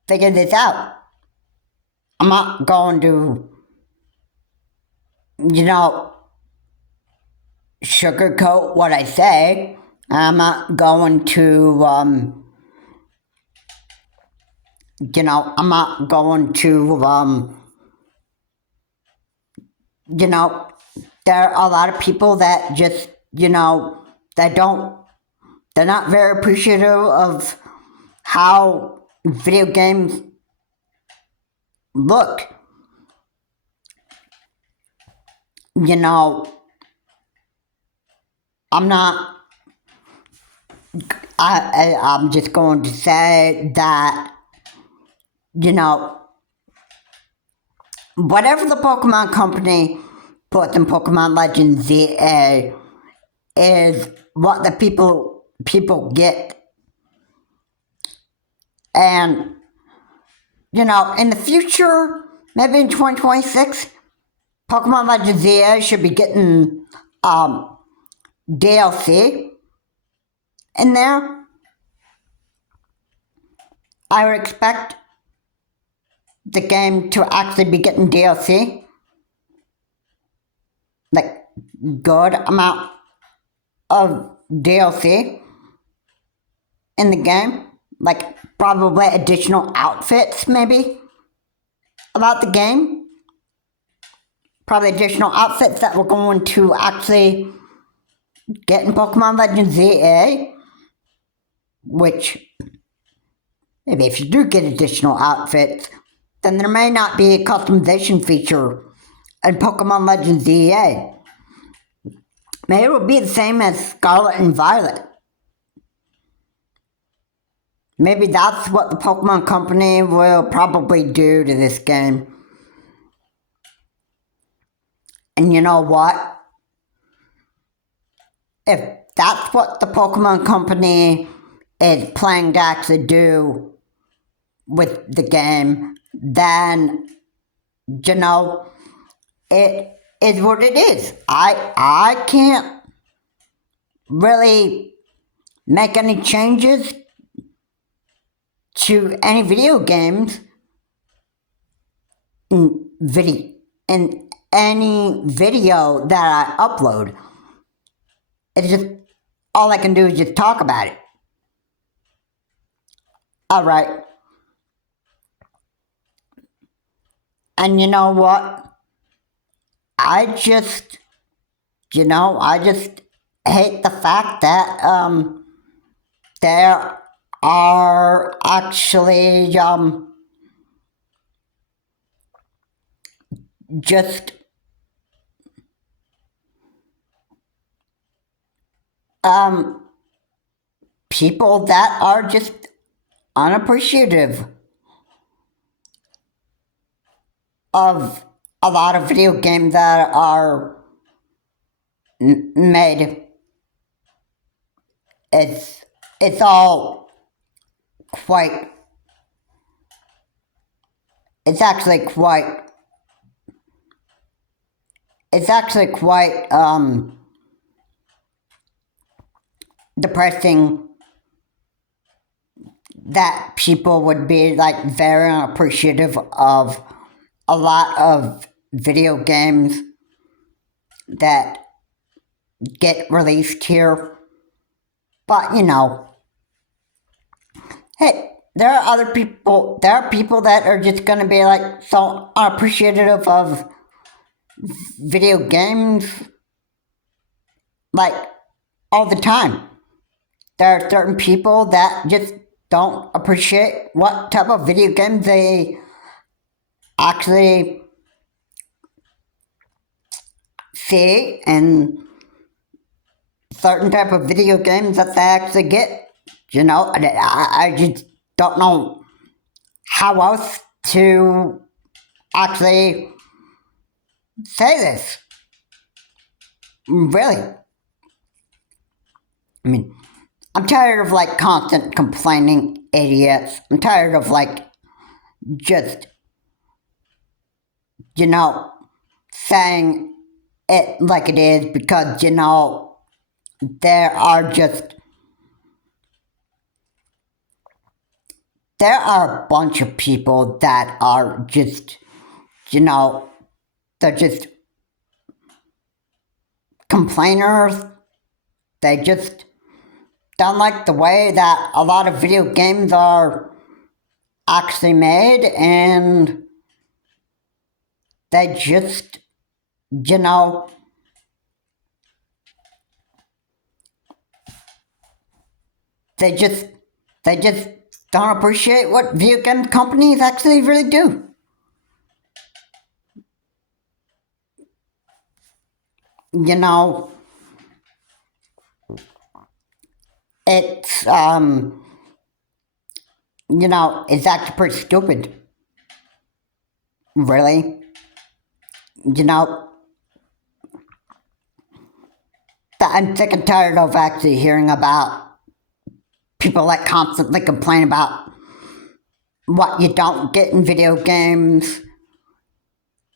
figure this out. I'm not going to, sugarcoat what I say. I'm not going to, I'm not going to, there are a lot of people that just, they're not very appreciative of how video games look. I'm just going to say that, whatever the Pokemon Company puts in Pokemon Legends ZA is what the people get. And, in the future, maybe in 2026, Pokemon Legends ZA should be getting DLC in there. I would expect the game to actually be getting DLC. Like, good amount of DLC in the game. Like, probably additional outfits, maybe, about the game. Probably additional outfits that we're going to actually get in Pokemon Legends ZA. Which, maybe if you do get additional outfits, then there may not be a customization feature in Pokemon Legends ZA. Maybe it will be the same as Scarlet and Violet. Maybe that's what the Pokemon Company will probably do to this game. And you know what? If that's what the Pokemon Company is planning to actually do with the game, then, it is what it is. I can't really make any changes to any video games in any video that I upload. It's just, all I can do is just talk about it. Alright. And you know what? I just hate the fact that, there are actually just people that are just unappreciative of a lot of video games that are made. It's all quite. It's actually quite. It's actually quite depressing that people would be like very unappreciative of a lot of video games that get released here. But hey, there are other people. There are people that are just gonna be like so unappreciative of video games, like all the time. There are certain people that just don't appreciate what type of video games they actually see, and certain type of video games that they actually get. I just don't know how else to actually say this. Really. I mean, I'm tired of like constant complaining idiots. I'm tired of like just, saying it like it is, because, there are a bunch of people that are just, they're just complainers. They just don't like the way that a lot of video games are actually made, and they just, they just, they just don't appreciate what video game companies actually really do. It's it's actually pretty stupid. Really. I'm sick and tired of actually hearing about people that constantly complain about what you don't get in video games,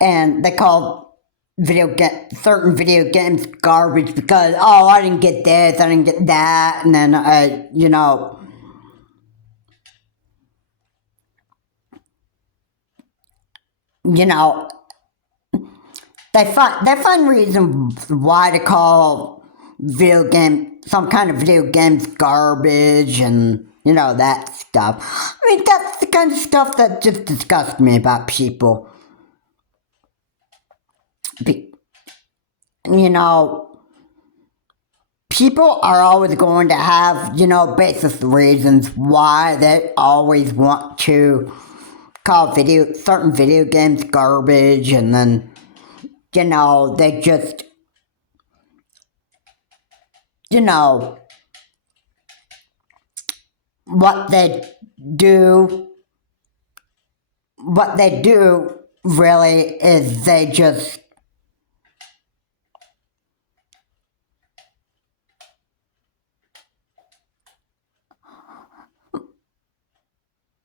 and they call certain video games garbage because, oh, I didn't get this, I didn't get that, and then they find reasons why to call some kind of video games garbage, and that stuff. I mean, that's the kind of stuff that just disgusts me about people. People are always going to have, basis reasons why they always want to call certain video games garbage, and then, they just, what they do, really is they just,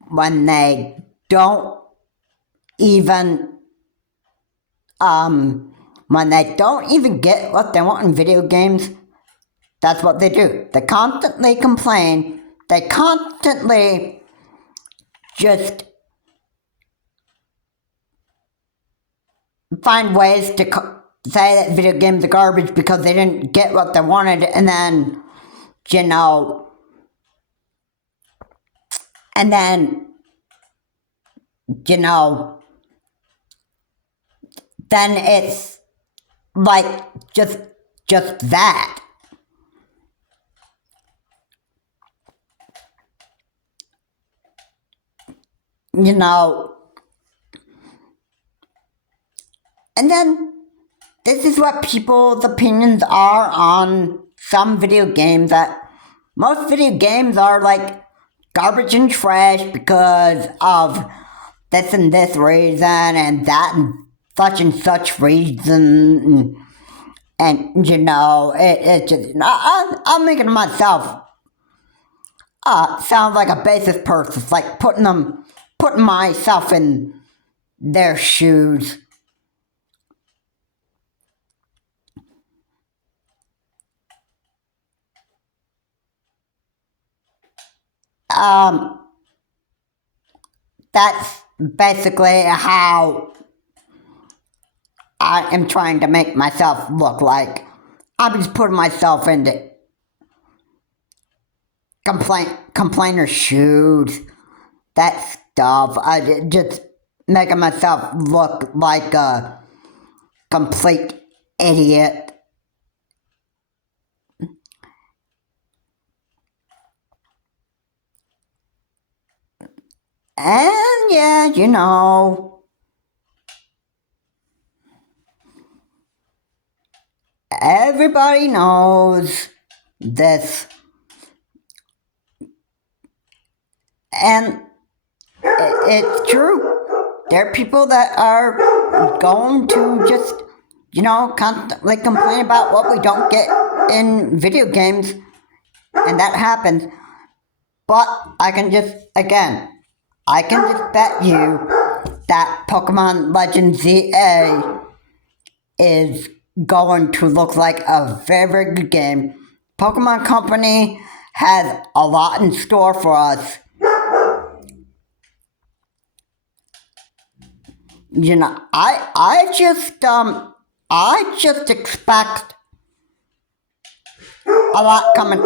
when they don't even get what they want in video games, that's what they do. They constantly complain. They constantly just find ways to say that video games are garbage because they didn't get what they wanted, and then, and then, then it's like just that. you know, and then this is what people's opinions are on some video games, that most video games are like garbage and trash because of this and this reason and that and such reason. And you know, it just, I'm thinking to myself, sounds like a basic person. It's like putting myself in their shoes. Um, that's basically how I am trying to make myself look like. I'm just putting myself into complainer shoes, that stuff. I just making myself look like a complete idiot. And yeah, you know, everybody knows this. And it's true. There are people that are going to just, you know, constantly complain about what we don't get in video games, and that happens. But I can just bet you that Pokemon Legends ZA is going to look like a very, very good game. Pokemon Company has a lot in store for us. You know, I just expect a lot coming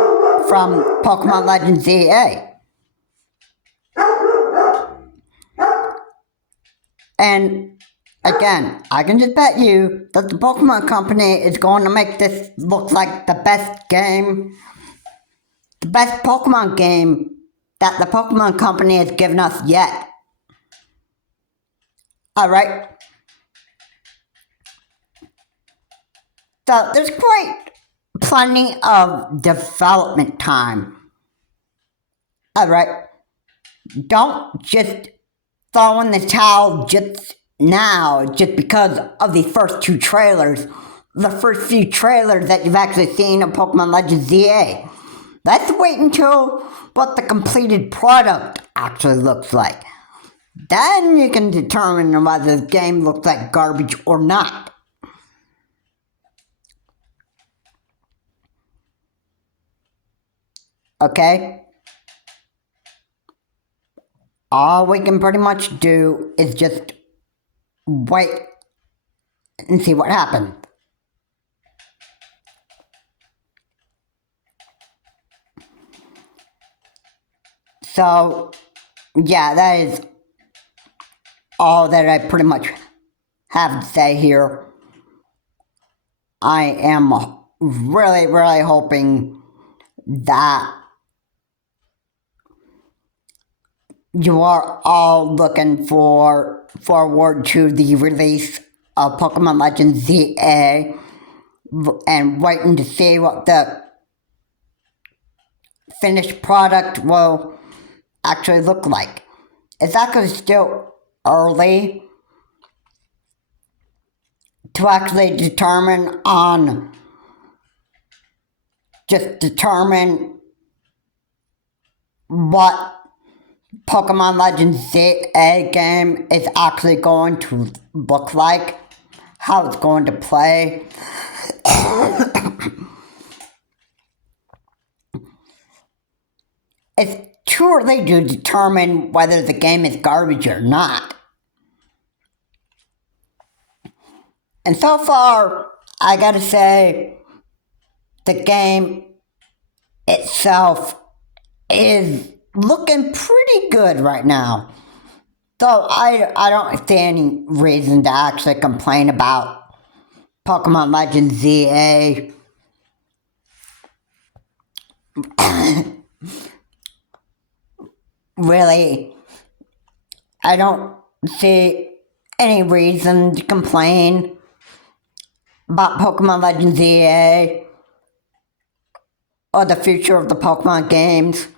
from Pokemon Legends ZA. And again, I can just bet you that the Pokemon Company is going to make this look like the best game, the best Pokemon game that the Pokemon Company has given us yet. Alright? So there's plenty of development time. Alright? Don't just throw in the towel just now, just because of the first two trailers. The first few trailers that you've actually seen of Pokemon Legends ZA. Let's wait until what the completed product actually looks like. Then you can determine whether the game looks like garbage or not. Okay? All we can pretty much do is just wait and see what happens. So, yeah, that is all that I pretty much have to say here. I am really, really hoping that you are all looking forward to the release of Pokemon Legends ZA and waiting to see what the finished product will actually look like. It's actually still early to actually determine what Pokemon Legends ZA game is actually going to look like, how it's going to play. It's too early to determine whether the game is garbage or not. And so far, I gotta say, the game itself is looking pretty good right now. So I don't see any reason to actually complain about Pokemon Legends ZA. Really, I don't see any reason to complain about Pokemon Legends EA or the future of the Pokemon games.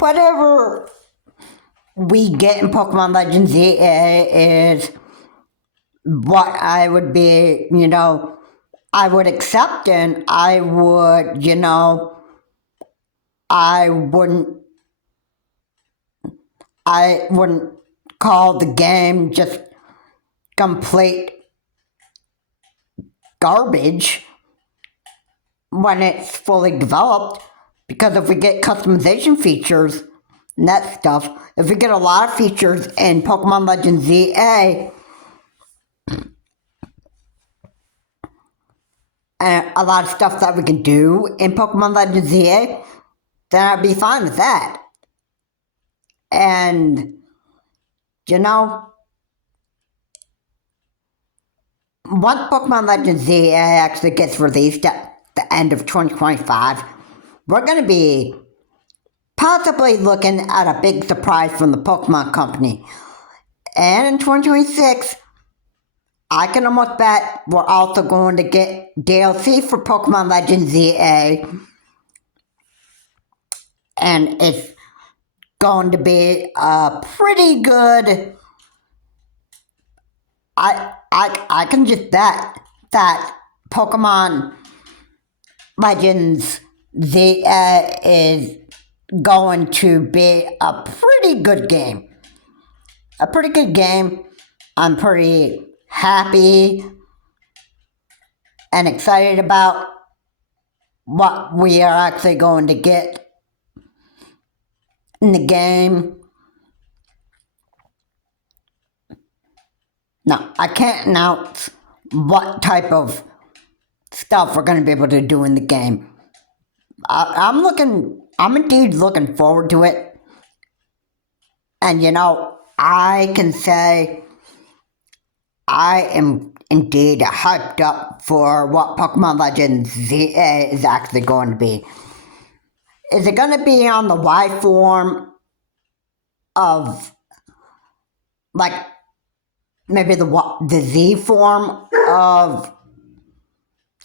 Whatever we get in Pokemon Legends EA is what I would be, I would accept, and I would, I wouldn't call the game just complete garbage when it's fully developed, because if we get customization features and that stuff, if we get a lot of features in Pokemon Legends EA and a lot of stuff that we can do in Pokemon Legends EA, then I'd be fine with that. And, once Pokemon Legends EA actually gets released at the end of 2025, we're going to be possibly looking at a big surprise from the Pokemon Company. And in 2026, I can almost bet we're also going to get DLC for Pokemon Legends EA. And it's going to be a pretty good... I can just bet that Pokemon Legends EA is going to be a pretty good game. A pretty good game. I'm pretty happy and excited about what we are actually going to get in the game. Now, I can't announce what type of stuff we're going to be able to do in the game. I'm indeed looking forward to it. And I can say I am indeed hyped up for what Pokemon Legends ZA is actually going to be. Is it going to be on the Y form of, maybe the Z form of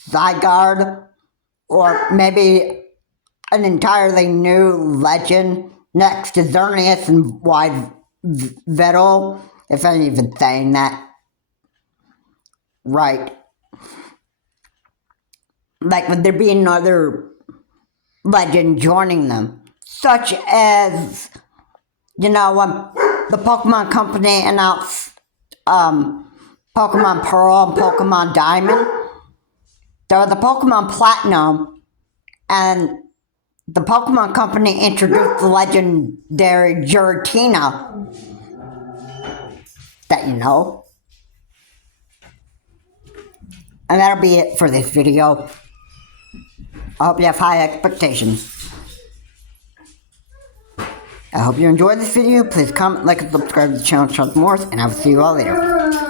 Zygarde, or maybe an entirely new legend next to Xerneas and Yveltal, if I'm even saying that right. Would there be another legend joining them? Such as, when the Pokemon Company announced Pokemon Pearl and Pokemon Diamond. There was the Pokemon Platinum, and the Pokemon Company introduced the legendary Giratina that you know. And that'll be it for this video. I hope you have high expectations. I hope you enjoyed this video. Please comment, like, and subscribe to the channel to more, and I will see you all later.